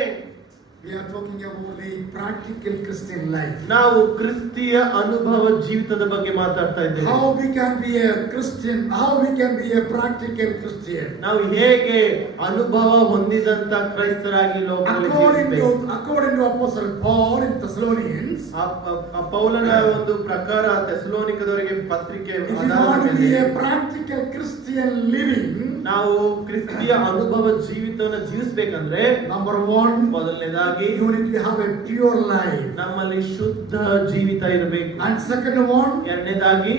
We are talking about the practical Christian life. ನಾವು ಕ್ರಿಸ್ತಿಯ ಅನುಭವ ಜೀವಿತದ ಬಗ್ಗೆ ಮಾತಾಡ್ತಾ ಇದ್ದೇವೆ. How we can be a Christian, how we can be a practical Christian. ನಾವು ಹೇಗೆ ಅನುಭವ ಹೊಂದಿದಂತ ಕ್ರೈಸ್ತರಾಗಿ ಲೋಕದಲ್ಲಿ ಜೀವಿಸಬೇಕು. According to Apostle Paul in Thessalonians, ಪೌಲನ ಒಂದು ಪ್ರಕಾರ ಥೆಸಲೋನಿಕದವರಿಗೆ ಪತ್ರಿಕೆ if you want to be a practical Christian living, ನಾವು ಕ್ರಿಸ್ತಿಯ ಅನುಭವ ಜೀವಿತವನ್ನು ಜೀವಿಸಬೇಕಂದ್ರೆ number one, ಮೊದಲನೇದಾಗಿ you need to have a pure life. ನಮ್ಮಲ್ಲಿ ಶುದ್ಧ ಜೀವಿತ ಇರಬೇಕು. And second one, ಎರಡನೇದಾಗಿ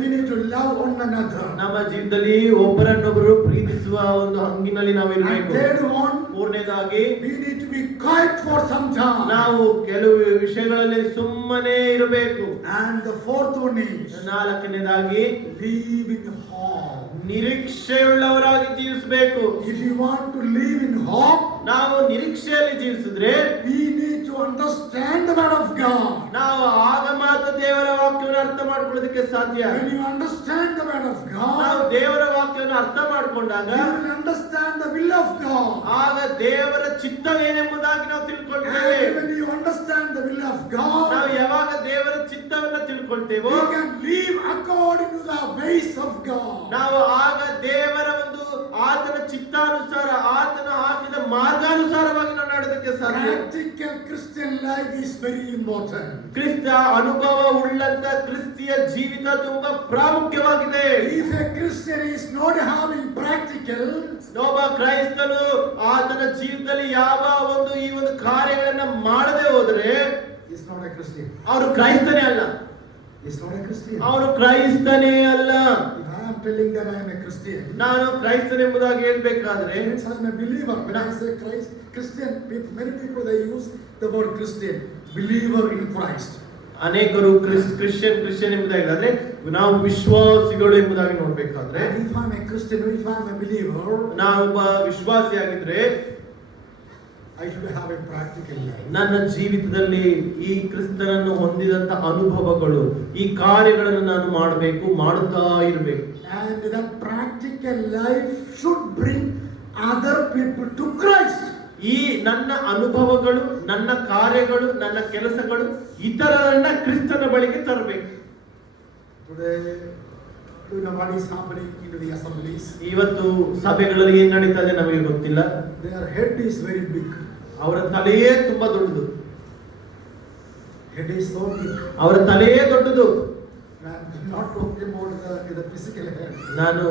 we need to love one another. ನಮ್ಮ ಜೀವಿತದಲ್ಲಿ ಒಬ್ಬರನ್ನೊಬ್ಬರು ಪ್ರೀತಿಸುವ ಒಂದು ಹಂಗಿನಲ್ಲಿ ನಾವು And ಇರಬೇಕು. third one, ಮೂರನೇದಾಗಿ we need to be quiet for some time. ನಾವು ಕೆಲವು ವಿಷಯಗಳಲ್ಲಿ ಸುಮ್ಮನೆ ಇರಬೇಕು. And the fourth one is ನಾಲ್ಕನೇದಾಗಿ live in hope. ನಿರೀಕ್ಷೆಯುಳ್ಳವರಾಗಿ ಜೀವಿಸಬೇಕು. If you want to live in hope, ನಾವು ನಿರೀಕ್ಷೆಯಲ್ಲಿ ಜೀವಿಸಿದ್ರೆ we need to understand the word of God. ನಾವು ಆಗ ಮಾತ್ರ ದೇವರ ವಾಕ್ಯವನ್ನು ಅರ್ಥ ಮಾಡ್ಕೊಳ್ಳೋದಕ್ಕೆ ಸಾಧ್ಯ. When you understand the word of ನಾವು God, ದೇವರ ವಾಕ್ಯವನ್ನು ಅರ್ಥ ಮಾಡ್ಕೊಂಡಾಗ you will understand the will of God. ಆಗ ದೇವರ ಚಿತ್ತವೇನೆಂಬುದಾಗಿ ನಾವು ತಿಳ್ಕೊಳ್ತೇವೆ. And when you understand the will of God, ನಾವು ಯಾವಾಗ ದೇವರ ಚಿತ್ತವನ್ನ ತಿಳ್ಕೊಳ್ತೇವೋ we can live according to the ways of God. ನಾವು ಆಗ ದೇವರ ಒಂದು ಆತನ ಚಿತ್ತಾನುಸಾರ ಆತನ ಹಾಕಿದ ಮಾರ್ಗಾನುಸಾರವಾಗಿ ನಾವು ನಡೆದಕ್ಕೆ ಸಾಧ್ಯ. Practical Christian life is very important. ಕ್ರಿಸ್ತ ಅನುಭವ ಉಳ್ಳಂತ ಕ್ರಿಸ್ತಿಯ ಜೀವಿತ ತುಂಬಾ ಪ್ರಾಮುಖ್ಯವಾಗಿದೆ. If a Christian is not having practical, ಒಬ್ಬ ಕ್ರೈಸ್ತನು ಆತನ ಜೀವಿತದಲ್ಲಿ ಯಾವ ಒಂದು ಈ ಒಂದು ಕಾರ್ಯಗಳನ್ನ ಮಾಡದೆ ಹೋದ್ರೆ is not a Christian. ಅವನು ಕ್ರೈಸ್ತನೇ ಅಲ್ಲ. Is not a Christian. ಅವನು ಕ್ರೈಸ್ತನೇ ಅಲ್ಲ. If I am telling that I am a Christian, ನಾನು ಕ್ರೈಸ್ತನೆಂಬುದಾಗಿ ಹೇಳ್ಬೇಕಾದ್ರೆ means I am a believer. When I say Christian, many people they use the word Christian, believer in Christ. ಅನೇಕರು Christian ಎಂಬುದಾಗಿ ಹೇಳಿದ್ರೆ ನಾವು ವಿಶ್ವಾಸಿಗಳು ಎಂಬುದಾಗಿ ನೋಡ್ಬೇಕಾದ್ರೆ And if I am a Christian, if I am a believer, ನಾವೊಬ್ಬ ವಿಶ್ವಾಸಿಯಾಗಿದ್ರೆ I should have a practical life. ನನ್ನ ಜೀವಿತದಲ್ಲಿ ಈ ಕ್ರಿಸ್ತನನ್ನು ಹೊಂದಿದಂತ ಅನುಭವಗಳು ಈ ಕಾರ್ಯಗಳನ್ನು ನಾನು ಮಾಡಬೇಕು, ಮಾಡುತ್ತಾ ಇರಬೇಕು. And that practical life should bring other people to Christ. ಈ ನನ್ನ ಅನುಭವಗಳು, ನನ್ನ ಕಾರ್ಯಗಳು, ನನ್ನ ಕೆಲಸಗಳು ಇತರರನ್ನ ಕ್ರಿಸ್ತನ ಬಳಿಗೆ ತರಬೇಕು. Today, do you know what is happening into the assemblies? ಇವತ್ತು ಸಭೆಗಳಲ್ಲಿ ಏನ್ ನಡೀತದೆ ನಮಗೆ ಗೊತ್ತಿಲ್ಲ. Their head is very big. ಅವರ ತಲೆಯೇ ತುಂಬಾ ದೊಡ್ಡದು. Head is so big. ಅವರ ತಲೆಯೇ ದೊಡ್ಡದು. I'm not talking about the physical head. ನಾನು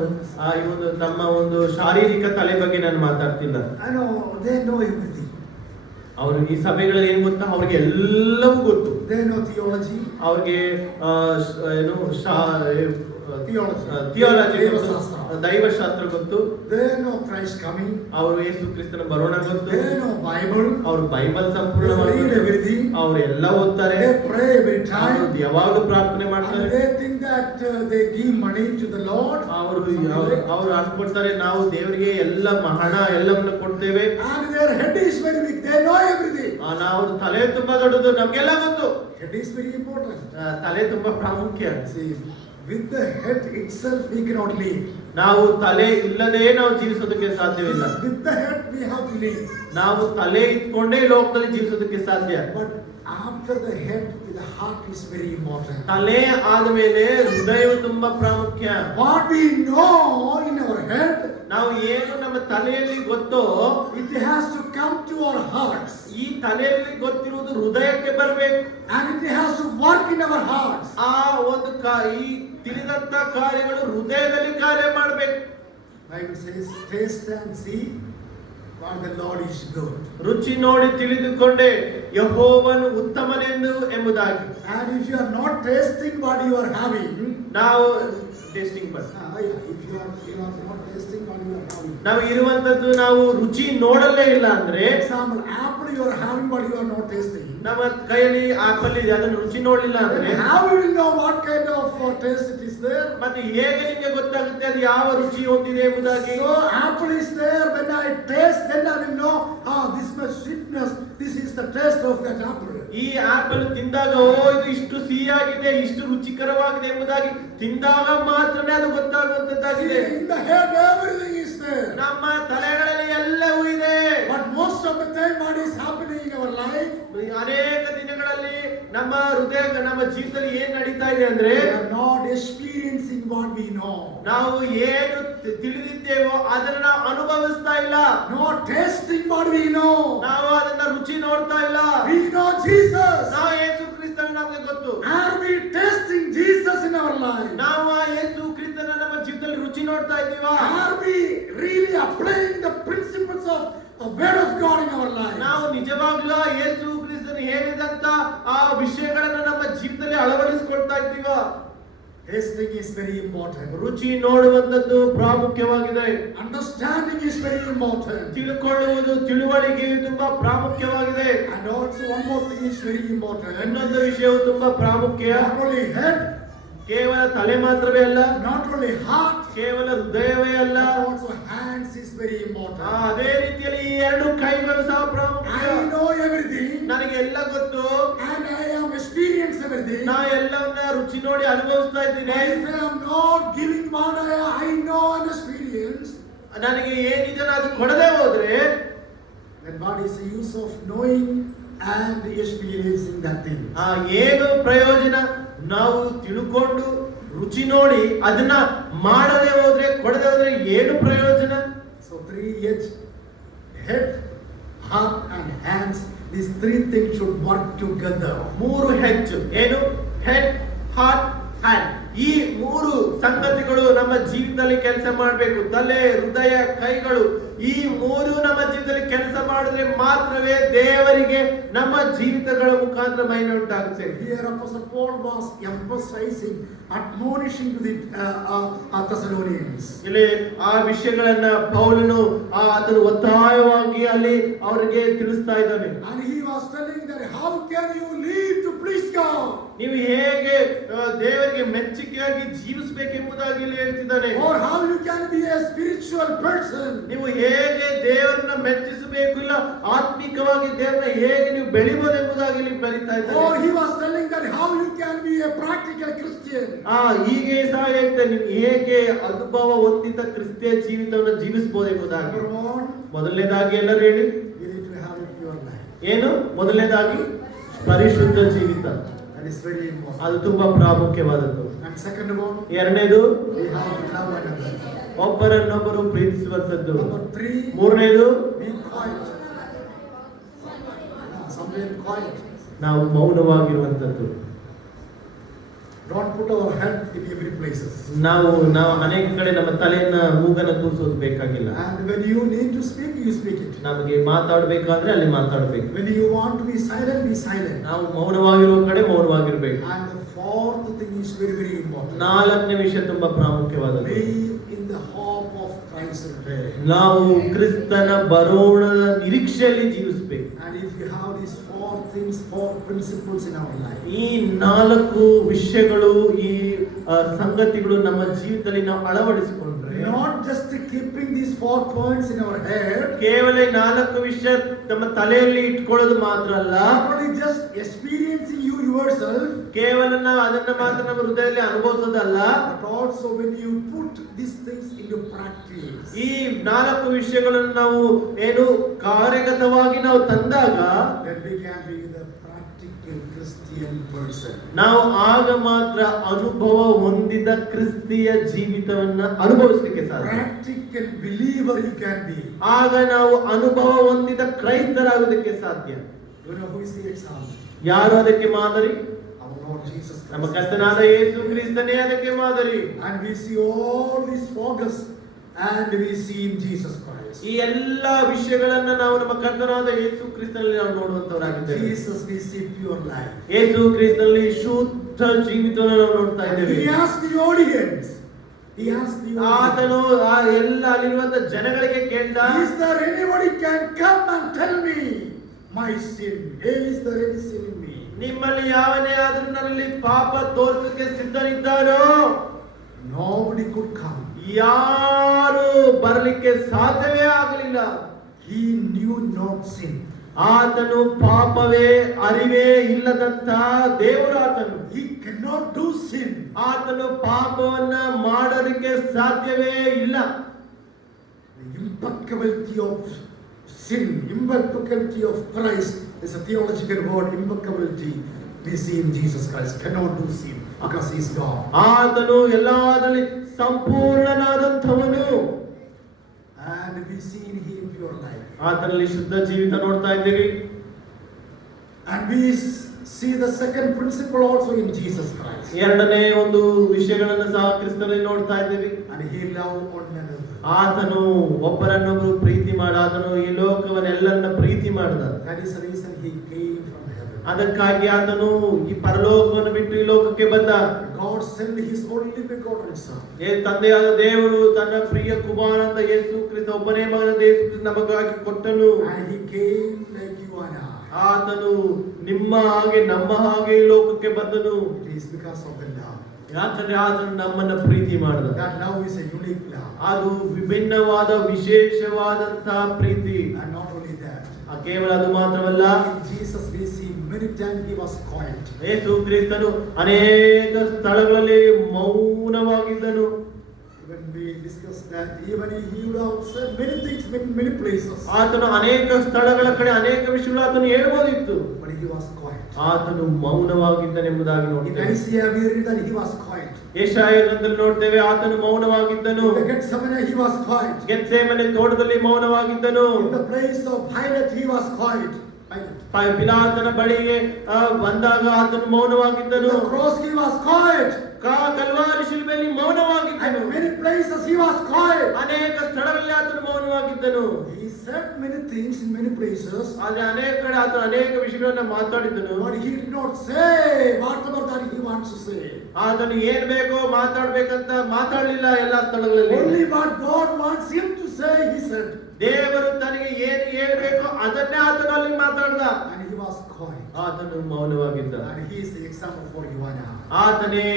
ಈ ಒಂದು ನಮ್ಮ ಒಂದು ಶಾರೀರಿಕ ತಲೆ ಬಗ್ಗೆ ನಾನು ಮಾತಾಡ್ತಿಲ್ಲ. I know they know everything. ಅವರು ಈ ಸಭೆಗಳಲ್ಲಿ ಏನ್ ಗೊತ್ತಾ, ಅವ್ರಿಗೆ ಎಲ್ಲವೂ ಗೊತ್ತು. They know theology. ಅವ್ರಿಗೆ ಏನು Theology. ದೈವಶಾಸ್ತ್ರ ಗೊತ್ತು. They know Christ coming. ಅವರು ಯೇಸು ಕ್ರಿಸ್ತನ ಬರೋಣ ಗೊತ್ತು. They know Bible. ಅವರು ಬೈಬಲ್ They ಸಂಪೂರ್ಣವಾಗಿ read everything. ಅವರು ಎಲ್ಲ ಓದ್ತಾರೆ. They pray every time. ಯಾವಾಗಲೂ ಪ್ರಾರ್ಥನೆ ಮಾಡ್ತಾರೆ. And they think that they give money to the Lord. ಅವರು ಅನ್ಕೊಳ್ತಾರೆ ನಾವು ದೇವರಿಗೆ ಎಲ್ಲ ಹಣ ಎಲ್ಲವನ್ನು ಕೊಡ್ತೇವೆ. And their head is very big. They know everything. ನಾವು ತಲೆ ತುಂಬಾ ದೊಡ್ಡದು, ನಮ್ಗೆಲ್ಲ ಗೊತ್ತು. Head is very important. ತಲೆ ತುಂಬಾ ಪ್ರಾಮುಖ್ಯ. See, with the head itself we cannot live. ನಾವು ತಲೆ ಇಲ್ಲದೆ ನಾವು ಜೀವಿಸೋದಕ್ಕೆ ಸಾಧ್ಯವಿಲ್ಲ. With the head we have to live. ನಾವು ತಲೆ ಇಟ್ಕೊಂಡೇ ಲೋಕದಲ್ಲಿ ಜೀವಿಸೋದಕ್ಕೆ ಸಾಧ್ಯ. But after the head, the heart is very important. ತಲೆ ಆದಮೇಲೆ ಹೃದಯವು ತುಂಬಾ ಪ್ರಾಮುಖ್ಯ. What we know in our head, ನಾವು ಏನು ನಮ್ಮ ತಲೆಯಲ್ಲಿ ಗೊತ್ತೋ it has to come to our hearts. ಈ ತಲೆಯಲ್ಲಿ ಗೊತ್ತಿರುವುದು ಹೃದಯಕ್ಕೆ ಬರಬೇಕು. And it has to work in our hearts. ಆ ಒಂದು ಈ ತಿಳಿದಂತ ಕಾರ್ಯಗಳು ಹೃದಯದಲ್ಲಿ ಕಾರ್ಯ ಮಾಡಬೇಕು. Bible says, taste and see what the Lord is good. ರುಚಿ ನೋಡಿ ತಿಳಿದುಕೊಂಡೆ ಯೆಹೋವನು ಉತ್ತಮನೆಂದು ಎಂಬುದಾಗಿ. And if you are not tasting what you are having, ನಾವು tasting if you are not tasting what you are having. ನಾವು ಇರುವಂತದ್ದು ನಾವು ರುಚಿ ನೋಡಲೇ ಇಲ್ಲ ಅಂದ್ರೆ, Example, apple you are having but you are not tasting. ನಮ್ಮ ಕೈಯಲ್ಲಿ ಆಪಲ್ ಇದೆ ಅದನ್ನು ರುಚಿ ನೋಡಲಿಲ್ಲ ಅಂದ್ರೆ Then how you will know what kind of taste it is there? ಮತ್ತೆ ಹೇಗೆ ನಿಮಗೆ ಗೊತ್ತಾಗುತ್ತೆ ಅದು ಯಾವ ರುಚಿ ಹೊಂದಿದೆ ಎಂಬುದಾಗಿ? So apple is there, when I taste then I will know, this much sweetness, this is the taste of that apple. ಈ ಆಪಲ್ ತಿಂದಾಗ ಇದು ಇಷ್ಟು ಸಿಹಿಯಾಗಿದೆ, ಇಷ್ಟು ರುಚಿಕರವಾಗಿದೆ ಎಂಬುದಾಗಿ ತಿಂದಾಗ ಮಾತ್ರನೇ ಅದು ಗೊತ್ತಾಗುವಂತದ್ದಾಗಿದೆ. In the head everything is there. ನಮ್ಮ ತಲೆಗಳಲ್ಲಿ ಎಲ್ಲವೂ ಇದೆ. But most of the time what is happening in our life, ಅನೇಕ ದಿನಗಳಲ್ಲಿ ನಮ್ಮ ಹೃದಯ ನಮ್ಮ ಜೀವಿತದಲ್ಲಿ ಏನ್ ನಡೀತಾ ಇದೆ ಅಂದ್ರೆ we are not experiencing what we know. ನಾವು ಏನು ತಿಳಿದಿದ್ದೇವೋ ಅದನ್ನ ನಾವು ಅನುಭವಿಸ್ತಾ ಇಲ್ಲ. Not tasting what we know. ನಾವು ಅದನ್ನ ರುಚಿ ನೋಡ್ತಾ ಇಲ್ಲ. We know Jesus. ನಾವು ಯೇಸು ಕ್ರಿಸ್ತನ ನಮಗೆ ಗೊತ್ತು. Are we tasting Jesus in our life? ನಾವು ಆ ಯೇಸು ಕ್ರಿಸ್ತನ ನಮ್ಮ ಜೀವಿತದಲ್ಲಿ ರುಚಿ ನೋಡ್ತಾ ಇದ್ದೀವಾ? Are we really applying the principles of the word of God in our life? ನಾವು ನಿಜವಾಗ್ಲೂ ಆ ಯೇಸು ಕ್ರಿಸ್ತನು ಹೇಳಿದಂತ ಆ ವಿಷಯಗಳನ್ನು ನಮ್ಮ ಜೀವಿತದಲ್ಲಿ ಅಳವಡಿಸಿಕೊಳ್ತಾ ಇದ್ದೀವಾ? Tasting is very important. ರುಚಿ ನೋಡುವಂತದ್ದು ಪ್ರಾಮುಖ್ಯವಾಗಿದೆ. Understanding is very important. ತಿಳ್ಕೊಳ್ಳುವುದು ತಿಳುವಳಿಕೆಯು ತುಂಬಾ ಪ್ರಾಮುಖ್ಯವಾಗಿದೆ. And also one more thing is very important. ಇನ್ನೊಂದು ವಿಷಯವು ತುಂಬಾ ಪ್ರಾಮುಖ್ಯ. Not only head, ಕೇವಲ ತಲೆ ಮಾತ್ರವೇ ಅಲ್ಲ, not only heart, ಕೇವಲ ಹೃದಯವೇ ಅಲ್ಲ, but also hands is very important. ಅದೇ ರೀತಿಯಲ್ಲಿ ಈ ಎರಡು ಕೈಗಳು ಸಹ ಪ್ರಾಮುಖ್ಯ. I know everything ನನಗೆ ಎಲ್ಲ ಗೊತ್ತು, and I am experienced everything. ನಾ ಎಲ್ಲವನ್ನ ರುಚಿ ನೋಡಿ ಅನುಭವಿಸ್ತಾ ಇದ್ದೀನಿ. But if I am not giving what I know and experience, ನನಗೆ ಏನಿದೆ ಅದು ಕೊಡದೆ ಹೋದ್ರೆ then what is the use of knowing and experiencing that thing? ಏನು ಪ್ರಯೋಜನ? ನಾವು ತಿಳ್ಕೊಂಡು ರುಚಿ ನೋಡಿ ಅದನ್ನ ಮಾಡದೆ ಹೋದ್ರೆ ಕೊಡದೆ ಹೋದ್ರೆ ಏನು ಪ್ರಯೋಜನ? So 3 head, heart and hands, these three things should work together. ಮೂರು ಹೆಚ್ಚು ಏನು? Head, heart, hand. ಈ ಮೂರು ಸಂಗತಿಗಳು ನಮ್ಮ ಜೀವಿತದಲ್ಲಿ ಕೆಲಸ ಮಾಡಬೇಕು. ತಲೆ, ಹೃದಯ, ಕೈಗಳು ಈ ಮೂರು ನಮ್ಮ ಜೀವಿತದಲ್ಲಿ ಕೆಲಸ ಮಾಡಿದ್ರೆ ಮಾತ್ರವೇ ದೇವರಿಗೆ ನಮ್ಮ ಜೀವಿತಗಳ ಮುಖಾಂತರ ಮಹಿಮೆ ಉಂಟಾಗುತ್ತೆ. Here Apostle Paul was emphasizing, admonishing to the Thessalonians. ಇಲ್ಲಿ ಆ ವಿಷಯಗಳನ್ನ ಪೌಲನು ಅದನ್ನು ಒತ್ತಾಯವಾಗಿ ಅಲ್ಲಿ ಅವರಿಗೆ ತಿಳಿಸ್ತಾ ಇದ್ದಾನೆ. And he was telling that how can you live to please God? ನೀವು ಹೇಗೆ ದೇವರಿಗೆ ಮೆಚ್ಚುಗೆಯಾಗಿ ಜೀವಿಸಬೇಕೆಂಬುದಾಗಿ ಇಲ್ಲಿ ಹೇಳ್ತಿದ್ದಾನೆ. Or how you can be a spiritual person? ನೀವು ಹೇಗೆ ದೇವರನ್ನ ಮೆಚ್ಚಿಸಬೇಕು, ಇಲ್ಲ ಆತ್ಮಿಕವಾಗಿ ದೇವರನ್ನ ಹೇಗೆ ನೀವು ಬೆಳಿಬಹುದು ಎಂಬುದಾಗಿ ಇಲ್ಲಿ ಬರೀತಾ ಇದ್ದಾರೆ. Or he was telling that how you can be a practical Christian. ಹೀಗೆ ಸಹ ಹೇಳ್ತಾರೆ ನೀವು ಹೇಗೆ ಅನುಭವ ಹೊಂದಿದ ಕ್ರಿಸ್ತಿಯ ಜೀವಿತವನ್ನು ಜೀವಿಸಬಹುದು ಎಂಬುದಾಗಿ. Number 1, ಮೊದಲನೇದಾಗಿ ಎಲ್ಲರೂ ಹೇಳಿ, you need to have a pure life. ಏನು? ಮೊದಲನೇದಾಗಿ ಪರಿಶುದ್ಧ ಜೀವಿತ. That is very important. ಅದು ತುಂಬಾ ಪ್ರಾಮುಖ್ಯವಾದದ್ದು. And second one, ಎರಡನೇದು we have to love one another. ಒಬ್ಬರನ್ನೊಬ್ಬರು ಪ್ರೀತಿಸುವಂತದ್ದು. Number 3, ಮೂರನೇದು be quiet. Somewhere quiet. ನಾವು ಮೌನವಾಗಿರುವಂತದ್ದು. Don't put our head in every places. ನಾವು ಅನೇಕ ಕಡೆ ನಮ್ಮ ತಲೆಯನ್ನ ಮೂಗನ್ನ ತೂರಿಸೋದು ಬೇಕಾಗಿಲ್ಲ. And when you need to speak, you speak it. ನಮಗೆ ಮಾತಾಡಬೇಕಾದ್ರೆ ಅಲ್ಲಿ ಮಾತಾಡಬೇಕು. When you want to be silent, be silent. ನಾವು ಮೌನವಾಗಿರುವ ಕಡೆ ಮೌನವಾಗಿರ್ಬೇಕು. And the fourth thing is very, very important. ನಾಲ್ಕನೇ ವಿಷಯ ತುಂಬಾ ಪ್ರಾಮುಖ್ಯವಾದದ್ದು. Live in the hope of Christ's return. ನಾವು ಕ್ರಿಸ್ತನ ಬರೋಣದ ನಿರೀಕ್ಷೆಯಲ್ಲಿ ಜೀವಿಸಬೇಕು. And if you have these 4 things, 4 principles in our life, ಈ 4 ವಿಷಯಗಳು, ಈ ಸಂಗತಿಗಳು ನಮ್ಮ ಜೀವಿತದಲ್ಲಿ ನಾವು ಅಳವಡಿಸಿಕೊಂಡ್ರೆ, not just keeping these 4 points in our head, ಕೇವಲ 4 ವಿಷಯ ನಮ್ಮ ತಲೆಯಲ್ಲಿ ಇಟ್ಕೊಳ್ಳೋದು ಮಾತ್ರ ಅಲ್ಲ, not only just experiencing you yourself, ಕೇವಲ ನಾವು ಅದನ್ನ ಮಾತ್ರ ನಮ್ಮ ಹೃದಯದಲ್ಲಿ ಅನುಭವಿಸೋದಲ್ಲ, but also when you put these things into practice. ಈ 4 ವಿಷಯಗಳನ್ನು ನಾವು ಏನು ಕಾರ್ಯಗತವಾಗಿ ನಾವು ತಂದಾಗ, then we can be the practical Christian person. ನಾವು ಆಗ ಮಾತ್ರ ಅನುಭವ ಹೊಂದಿದ ಕ್ರಿಸ್ತಿಯ ಜೀವಿತವನ್ನ ಅನುಭವಿಸಲಿಕ್ಕೆ ಸಾಧ್ಯ. Practical believer you can be. ಆಗ ನಾವು ಅನುಭವ ಹೊಂದಿದ ಕ್ರೈಸ್ತರಾಗೋದಕ್ಕೆ ಸಾಧ್ಯ. You know who is the example? ಯಾರು ಅದಕ್ಕೆ ಮಾದರಿ? Our Lord Jesus Christ. ನಮ್ಮ ಕರ್ತನಾದ ಯೇಸು ಕ್ರಿಸ್ತನೇ ಅದಕ್ಕೆ ಮಾದರಿ. And we see all this focus and we see in Jesus Christ. ಈ ಎಲ್ಲ ವಿಷಯಗಳನ್ನ ನಾವು ನಮ್ಮ ಕರ್ತನಾದ ಯೇಸು ಕ್ರಿಸ್ತನಲ್ಲಿ ನಾವು ನೋಡುವಂತವರಾಗಿದ್ದೇವೆ. Jesus we see pure life. ಯೇಸು ಕ್ರಿಸ್ತನಲ್ಲಿ ಶುದ್ಧ ಜೀವಿತವನ್ನು ನಾವು ನೋಡ್ತಾ ಇದ್ದೇವೆ. He asked the audience. He asked the audience. ಆತನು ಆ ಎಲ್ಲ ಅಲ್ಲಿರುವಂತ ಜನಗಳಿಗೆ ಕೇಳ್ದ, Is there anybody can come and tell me my sin? Is there any sin in me? ನಿಮ್ಮಲ್ಲಿ ಯಾವನೇ ಆದ್ರೂ ನನ್ನಲ್ಲಿ ಪಾಪ ತೋರಿಸಕ್ಕೆ ಸಿದ್ಧನಿದ್ದಾನೋ? Nobody could come. ಯಾರು ಬರಲಿಕ್ಕೆ ಸಾಧ್ಯವೇ ಆಗಲಿಲ್ಲ. He knew not sin. ಆತನು ಪಾಪವೇ ಅರಿವೇ ಇಲ್ಲದಂತ ದೇವರು ಆತನು. He cannot do sin. ಆತನು ಪಾಪವನ್ನ ಮಾಡೋದಕ್ಕೆ ಸಾಧ್ಯವೇ ಇಲ್ಲ. The impeccability of sin, impeccability of Christ is a theological word. Impeccability we see in Jesus Christ. Cannot do sin because he is God. ಆತನು ಎಲ್ಲಾದಲ್ಲಿ ಸಂಪೂರ್ಣನಾದಂಥವನು. And we see in him pure life. ಆತನಲ್ಲಿ ಶುದ್ಧ ಜೀವಿತ ನೋಡ್ತಾ ಇದ್ದೀವಿ. And we see the second principle also in Jesus Christ. ಎರಡನೇ ಒಂದು ವಿಷಯಗಳನ್ನು ಸಹ ಕ್ರಿಸ್ತನಲ್ಲಿ ನೋಡ್ತಾ ಇದ್ದೀವಿ. And he loved one another. ಆತನು ಒಬ್ಬರನ್ನೊಬ್ಬರು ಪ್ರೀತಿ ಮಾಡ, ಆತನು ಈ ಲೋಕವನ್ನೆಲ್ಲರನ್ನ ಪ್ರೀತಿ ಮಾಡಿದ. That is the reason he came from heaven. ಅದಕ್ಕಾಗಿ ಆತನು ಈ ಪರಲೋಕವನ್ನು ಬಿಟ್ಟು ಈ ಲೋಕಕ್ಕೆ ಬಂದ. God sent his only begotten son. ತಂದೆಯಾದ ದೇವರು ತನ್ನ ಪ್ರಿಯ ಕುಮಾರನಾದ ಯೇಸು ಕ್ರಿಸ್ತ ಒಬ್ಬನೇ ಮಗನಾದ ಯೇಸು ಕ್ರಿಸ್ತ ನಮಗಾಗಿ ಕೊಟ್ಟನು. And he came like you and I. ಆತನು ನಿಮ್ಮ ಹಾಗೆ ನಮ್ಮ ಹಾಗೆ ಈ ಲೋಕಕ್ಕೆ ಬಂದನು. It is because of the love. ಯಾಕಂದ್ರೆ ಆತನು ನಮ್ಮನ್ನ ಪ್ರೀತಿ ಮಾಡಿದ. That love is a unique love. ಅದು ವಿಭಿನ್ನವಾದ ವಿಶೇಷವಾದಂತಹ ಪ್ರೀತಿ. And not only that. ಕೇವಲ ಅದು ಮಾತ್ರವಲ್ಲ, In Jesus we see many times he was quiet. ಯೇಸು ಕ್ರಿಸ್ತನು ಅನೇಕ ಸ್ಥಳಗಳಲ್ಲಿ ಮೌನವಾಗಿದ್ದನು. When we discuss that, even he would have said many things, many places. ಆತನು ಅನೇಕ ಸ್ಥಳಗಳ ಕಡೆ ಅನೇಕ ವಿಷಯಗಳು ಆತನು ಹೇಳ್ಬೋದಿತ್ತು. But he was quiet. ಆತನು ಮೌನವಾಗಿದ್ದನೆಂಬುದಾಗಿ In ನೋಡ್ತೇವೆ. Isaiah we read that he was quiet. ಯೆಶಾಯ ಗ್ರಂಥದಲ್ಲಿ ನೋಡ್ತೇವೆ ಆತನು ಮೌನವಾಗಿದ್ದನು. In the Gethsemane he was quiet. Gethsemane ತೋಟದಲ್ಲಿ ಮೌನವಾಗಿದ್ದನು. In the place of Pilate he was quiet. ಪಿಲಾತನ ಬಳಿಗೆ ಬಂದಾಗ ಆತನು In ಮೌನವಾಗಿದ್ದನು. the cross he was quiet. Calvary ಶಿಲುಬೆಯಲ್ಲಿ ಮೌನವಾಗಿದ್ದನು. And many places he was quiet. ಅನೇಕ ಸ್ಥಳಗಳಲ್ಲಿ ಆತನು ಮೌನವಾಗಿದ್ದನು. He said many things in many places. ಆದ್ರೆ ಅನೇಕ ಕಡೆ ಆತನು ಅನೇಕ ವಿಷಯಗಳನ್ನ ಮಾತಾಡಿದ್ದನು. But he did not say whatever that he wants to say. ಆತನು ಏನ್ ಬೇಕೋ ಮಾತಾಡ್ಬೇಕಂತ ಮಾತಾಡ್ಲಿಲ್ಲ ಎಲ್ಲಾ ಸ್ಥಳಗಳಲ್ಲಿ. Only what God wants him to say he said. ದೇವರು ತನಗೆ ಏನು ಹೇಳ್ಬೇಕೋ ಅದನ್ನೇ ಆತನು ಅಲ್ಲಿ ಮಾತಾಡ್ದ. And he was quiet. ಆತನು ಮೌನವಾಗಿದ್ದ. And he is the example for you and I. ಆತನೇ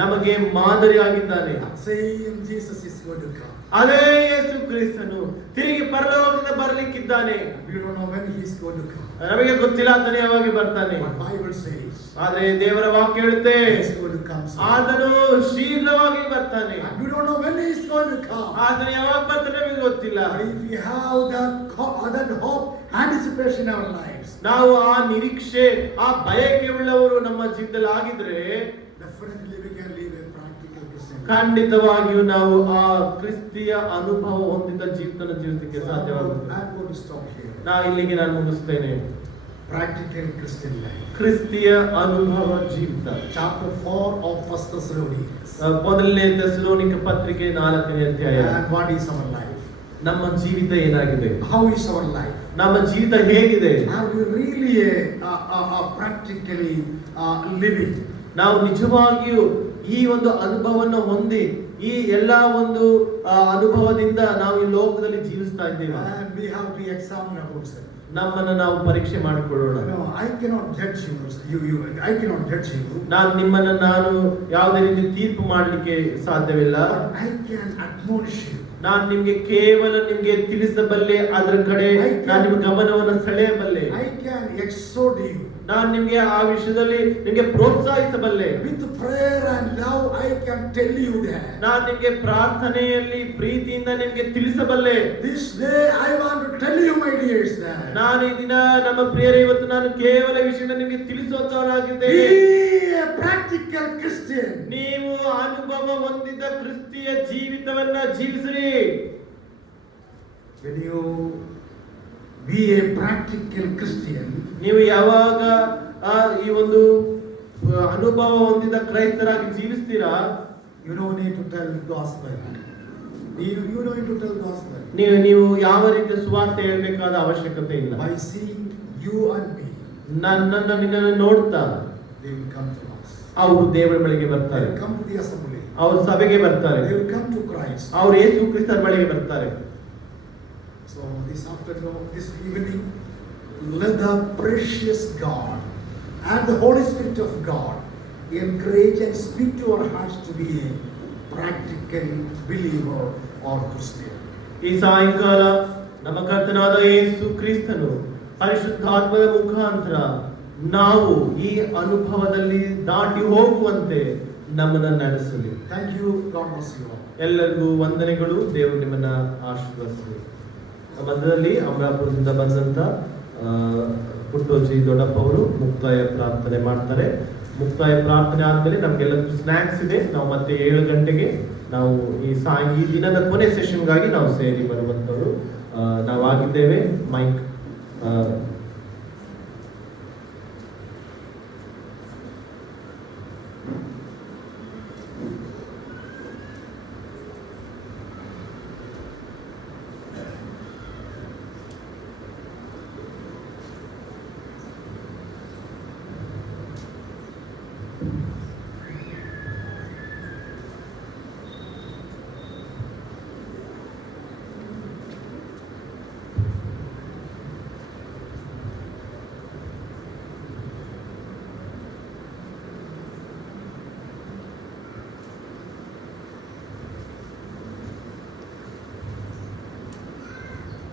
ನಮಗೆ ಮಾದರಿಯಾಗಿದ್ದಾನೆ. And same Jesus is going to come. ಅದೇ ಯೇಸು ಕ್ರಿಸ್ತನು ತಿರುಗಿ ಪರಲೋಕದಿಂದ ಬರಲಿಕ್ಕಿದ್ದಾನೆ. We don't know when he is going to come. ನಮಗೆ ಗೊತ್ತಿಲ್ಲ ಆತನು ಯಾವಾಗ ಬರ್ತಾನೆ. But Bible says ಆದ್ರೆ ದೇವರ ವಾಕ್ಯ ಹೇಳುತ್ತೆ he is going to come soon. ಆತನು ಶೀಘ್ರವಾಗಿ ಬರ್ತಾನೆ. And we don't know when he is going to come. ಆತನು ಯಾವಾಗ ಬರ್ತಾನೆ ನಮಗೆ ಗೊತ್ತಿಲ್ಲ. But if we have that hope, anticipation in our lives, ನಾವು ಆ ನಿರೀಕ್ಷೆ ಆ ಬಯಕೆ ಉಳ್ಳವರು ನಮ್ಮ ಜೀವಿತದಲ್ಲಿ ಆಗಿದ್ರೆ definitely we can live a practical Christian. ಖಂಡಿತವಾಗಿಯೂ ನಾವು ಆ ಕ್ರಿಸ್ತಿಯ ಅನುಭವ ಹೊಂದಿದ ಜೀವಿತನ ಜೀವಿತಕ್ಕೆ ಸಾಧ್ಯವಾಗುತ್ತದೆ. I'm going to stop here. ಇಲ್ಲಿಗೆ ನಾನು ಮುಗಿಸ್ತೇನೆ. Practical Christian life. ಕ್ರಿಸ್ತಿಯ ಅನುಭವ ಜೀವಿತ. Chapter 4 of 1 Thessalonians. ಮೊದಲನೇ ಥೆಸಲೋನಿಕ ಪತ್ರಿಕೆ 4ನೇ ಅಧ್ಯಾಯ. And what is our life? ನಮ್ಮ ಜೀವಿತ ಏನಾಗಿದೆ? How is our life? ನಮ್ಮ ಜೀವಿತ ಹೇಗಿದೆ? Are we really practically living? ನಾವು ನಿಜವಾಗಿಯೂ ಈ ಒಂದು ಅನುಭವವನ್ನು ಹೊಂದಿ ಈ ಎಲ್ಲಾ ಒಂದು ಅನುಭವದಿಂದ ನಾವು ಈ ಲೋಕದಲ್ಲಿ ಜೀವಿಸ್ತಾ ಇದ್ದೇವೆ. And we have to examine ourselves. ನಮ್ಮನ್ನು ನಾವು ಪರೀಕ್ಷೆ ಮಾಡಿಕೊಳ್ಳೋಣ. No, I cannot judge you. I cannot judge you. ನಾನು ಯಾವುದೇ ರೀತಿ ತೀರ್ಪು ಮಾಡಲಿಕ್ಕೆ ಸಾಧ್ಯವಿಲ್ಲ. But I can admonish you. ನಾನು ನಿಮ್ಗೆ ಕೇವಲ ನಿಮ್ಗೆ ತಿಳಿಸಬಲ್ಲೆ, ಅದರ ಕಡೆ ನಾನು ನಿಮ್ಮ ಗಮನವನ್ನು ಸೆಳೆಯಬಲ್ಲೆ. I can exhort you. ನಾನು ನಿಮ್ಗೆ ಆ ವಿಷಯದಲ್ಲಿ ನಿಮ್ಗೆ ಪ್ರೋತ್ಸಾಹಿಸಬಲ್ಲೆ. With prayer and love I can tell you that. ನಾನು ನಿಮ್ಗೆ ಪ್ರಾರ್ಥನೆಯಲ್ಲಿ ಪ್ರೀತಿಯಿಂದ ನಿಮ್ಗೆ ತಿಳಿಸಬಲ್ಲೆ. This day I want to tell you, my dears, that ನಾನು ಈ ದಿನ ನಮ್ಮ ಪ್ರಿಯರೇ ಇವತ್ತು ನಾನು ಕೇವಲ ವಿಷಯನ ನಿಮ್ಗೆ ತಿಳಿಸುವಂತವನಾಗಿದ್ದೇನೆ. be a practical Christian. ನೀವು ಅನುಭವ ಹೊಂದಿದ ಕ್ರಿಸ್ತಿಯ ಜೀವಿತವನ್ನ ಜೀವಿಸಿರಿ. When you be a practical Christian, ನೀವು ಯಾವಾಗ ಈ ಒಂದು ಅನುಭವ ಹೊಂದಿದ ಕ್ರೈಸ್ತರಾಗಿ ಜೀವಿಸ್ತೀರಾ, you don't need to tell gospel. You don't need to tell gospel. ನೀವು ಯಾವ ರೀತಿಯ ಸುವಾರ್ತೆ ಹೇಳಬೇಕಾದ ಅವಶ್ಯಕತೆ ಇಲ್ಲ. By seeing you and me, ನಿನ್ನನ್ನು ನೋಡ್ತಾ they will come to us. ಅವರು ದೇವರ ಬಳಿಗೆ They ಬರ್ತಾರೆ. will come to the assembly. ಅವರು ಸಭೆಗೆ ಬರ್ತಾರೆ. They will come to Christ. ಅವರು ಯೇಸು ಕ್ರಿಸ್ತರ ಬಳಿಗೆ ಬರ್ತಾರೆ. So this afternoon, this evening, let the precious God and the Holy Spirit of God encourage and speak to our hearts to be a practical believer or Christian. ಈ ಸಾಯಂಕಾಲ ನಮ್ಮ ಕರ್ತನಾದ ಯೇಸು ಕ್ರಿಸ್ತನು ಪರಿಶುದ್ಧಾತ್ಮದ ಮುಖಾಂತರ ನಾವು ಈ ಅನುಭವದಲ್ಲಿ ದಾಟಿ ಹೋಗುವಂತೆ ನಮ್ಮನ್ನು ನಡೆಸಲಿ. Thank you. God bless you all. ಎಲ್ಲರಿಗೂ ವಂದನೆಗಳು. ದೇವರು ನಿಮ್ಮನ್ನ ಆಶೀರ್ವದಿಸಲಿ. ಮಧ್ಯದಲ್ಲಿ ಅಮರಾಪುರದಿಂದ ಬಂದಂತ ಪುಟ್ಟೋಜಿ ದೊಡ್ಡಪ್ಪ ಅವರು ಮುಕ್ತಾಯ ಪ್ರಾರ್ಥನೆ ಮಾಡ್ತಾರೆ. ಮುಕ್ತಾಯ ಪ್ರಾರ್ಥನೆ ಆದ್ಮೇಲೆ ನಮ್ಗೆಲ್ಲ ಸ್ನಾಕ್ಸ್ ಇದೆ. ನಾವು ಮತ್ತೆ 7 ಗಂಟೆಗೆ ನಾವು ಈ ದಿನದ ಕೊನೆ ಸೆಷನ್ಗಾಗಿ ನಾವು ಸೇರಿ ಬರುವಂತವರು ನಾವಾಗಿದ್ದೇವೆ. ಮೈಕ್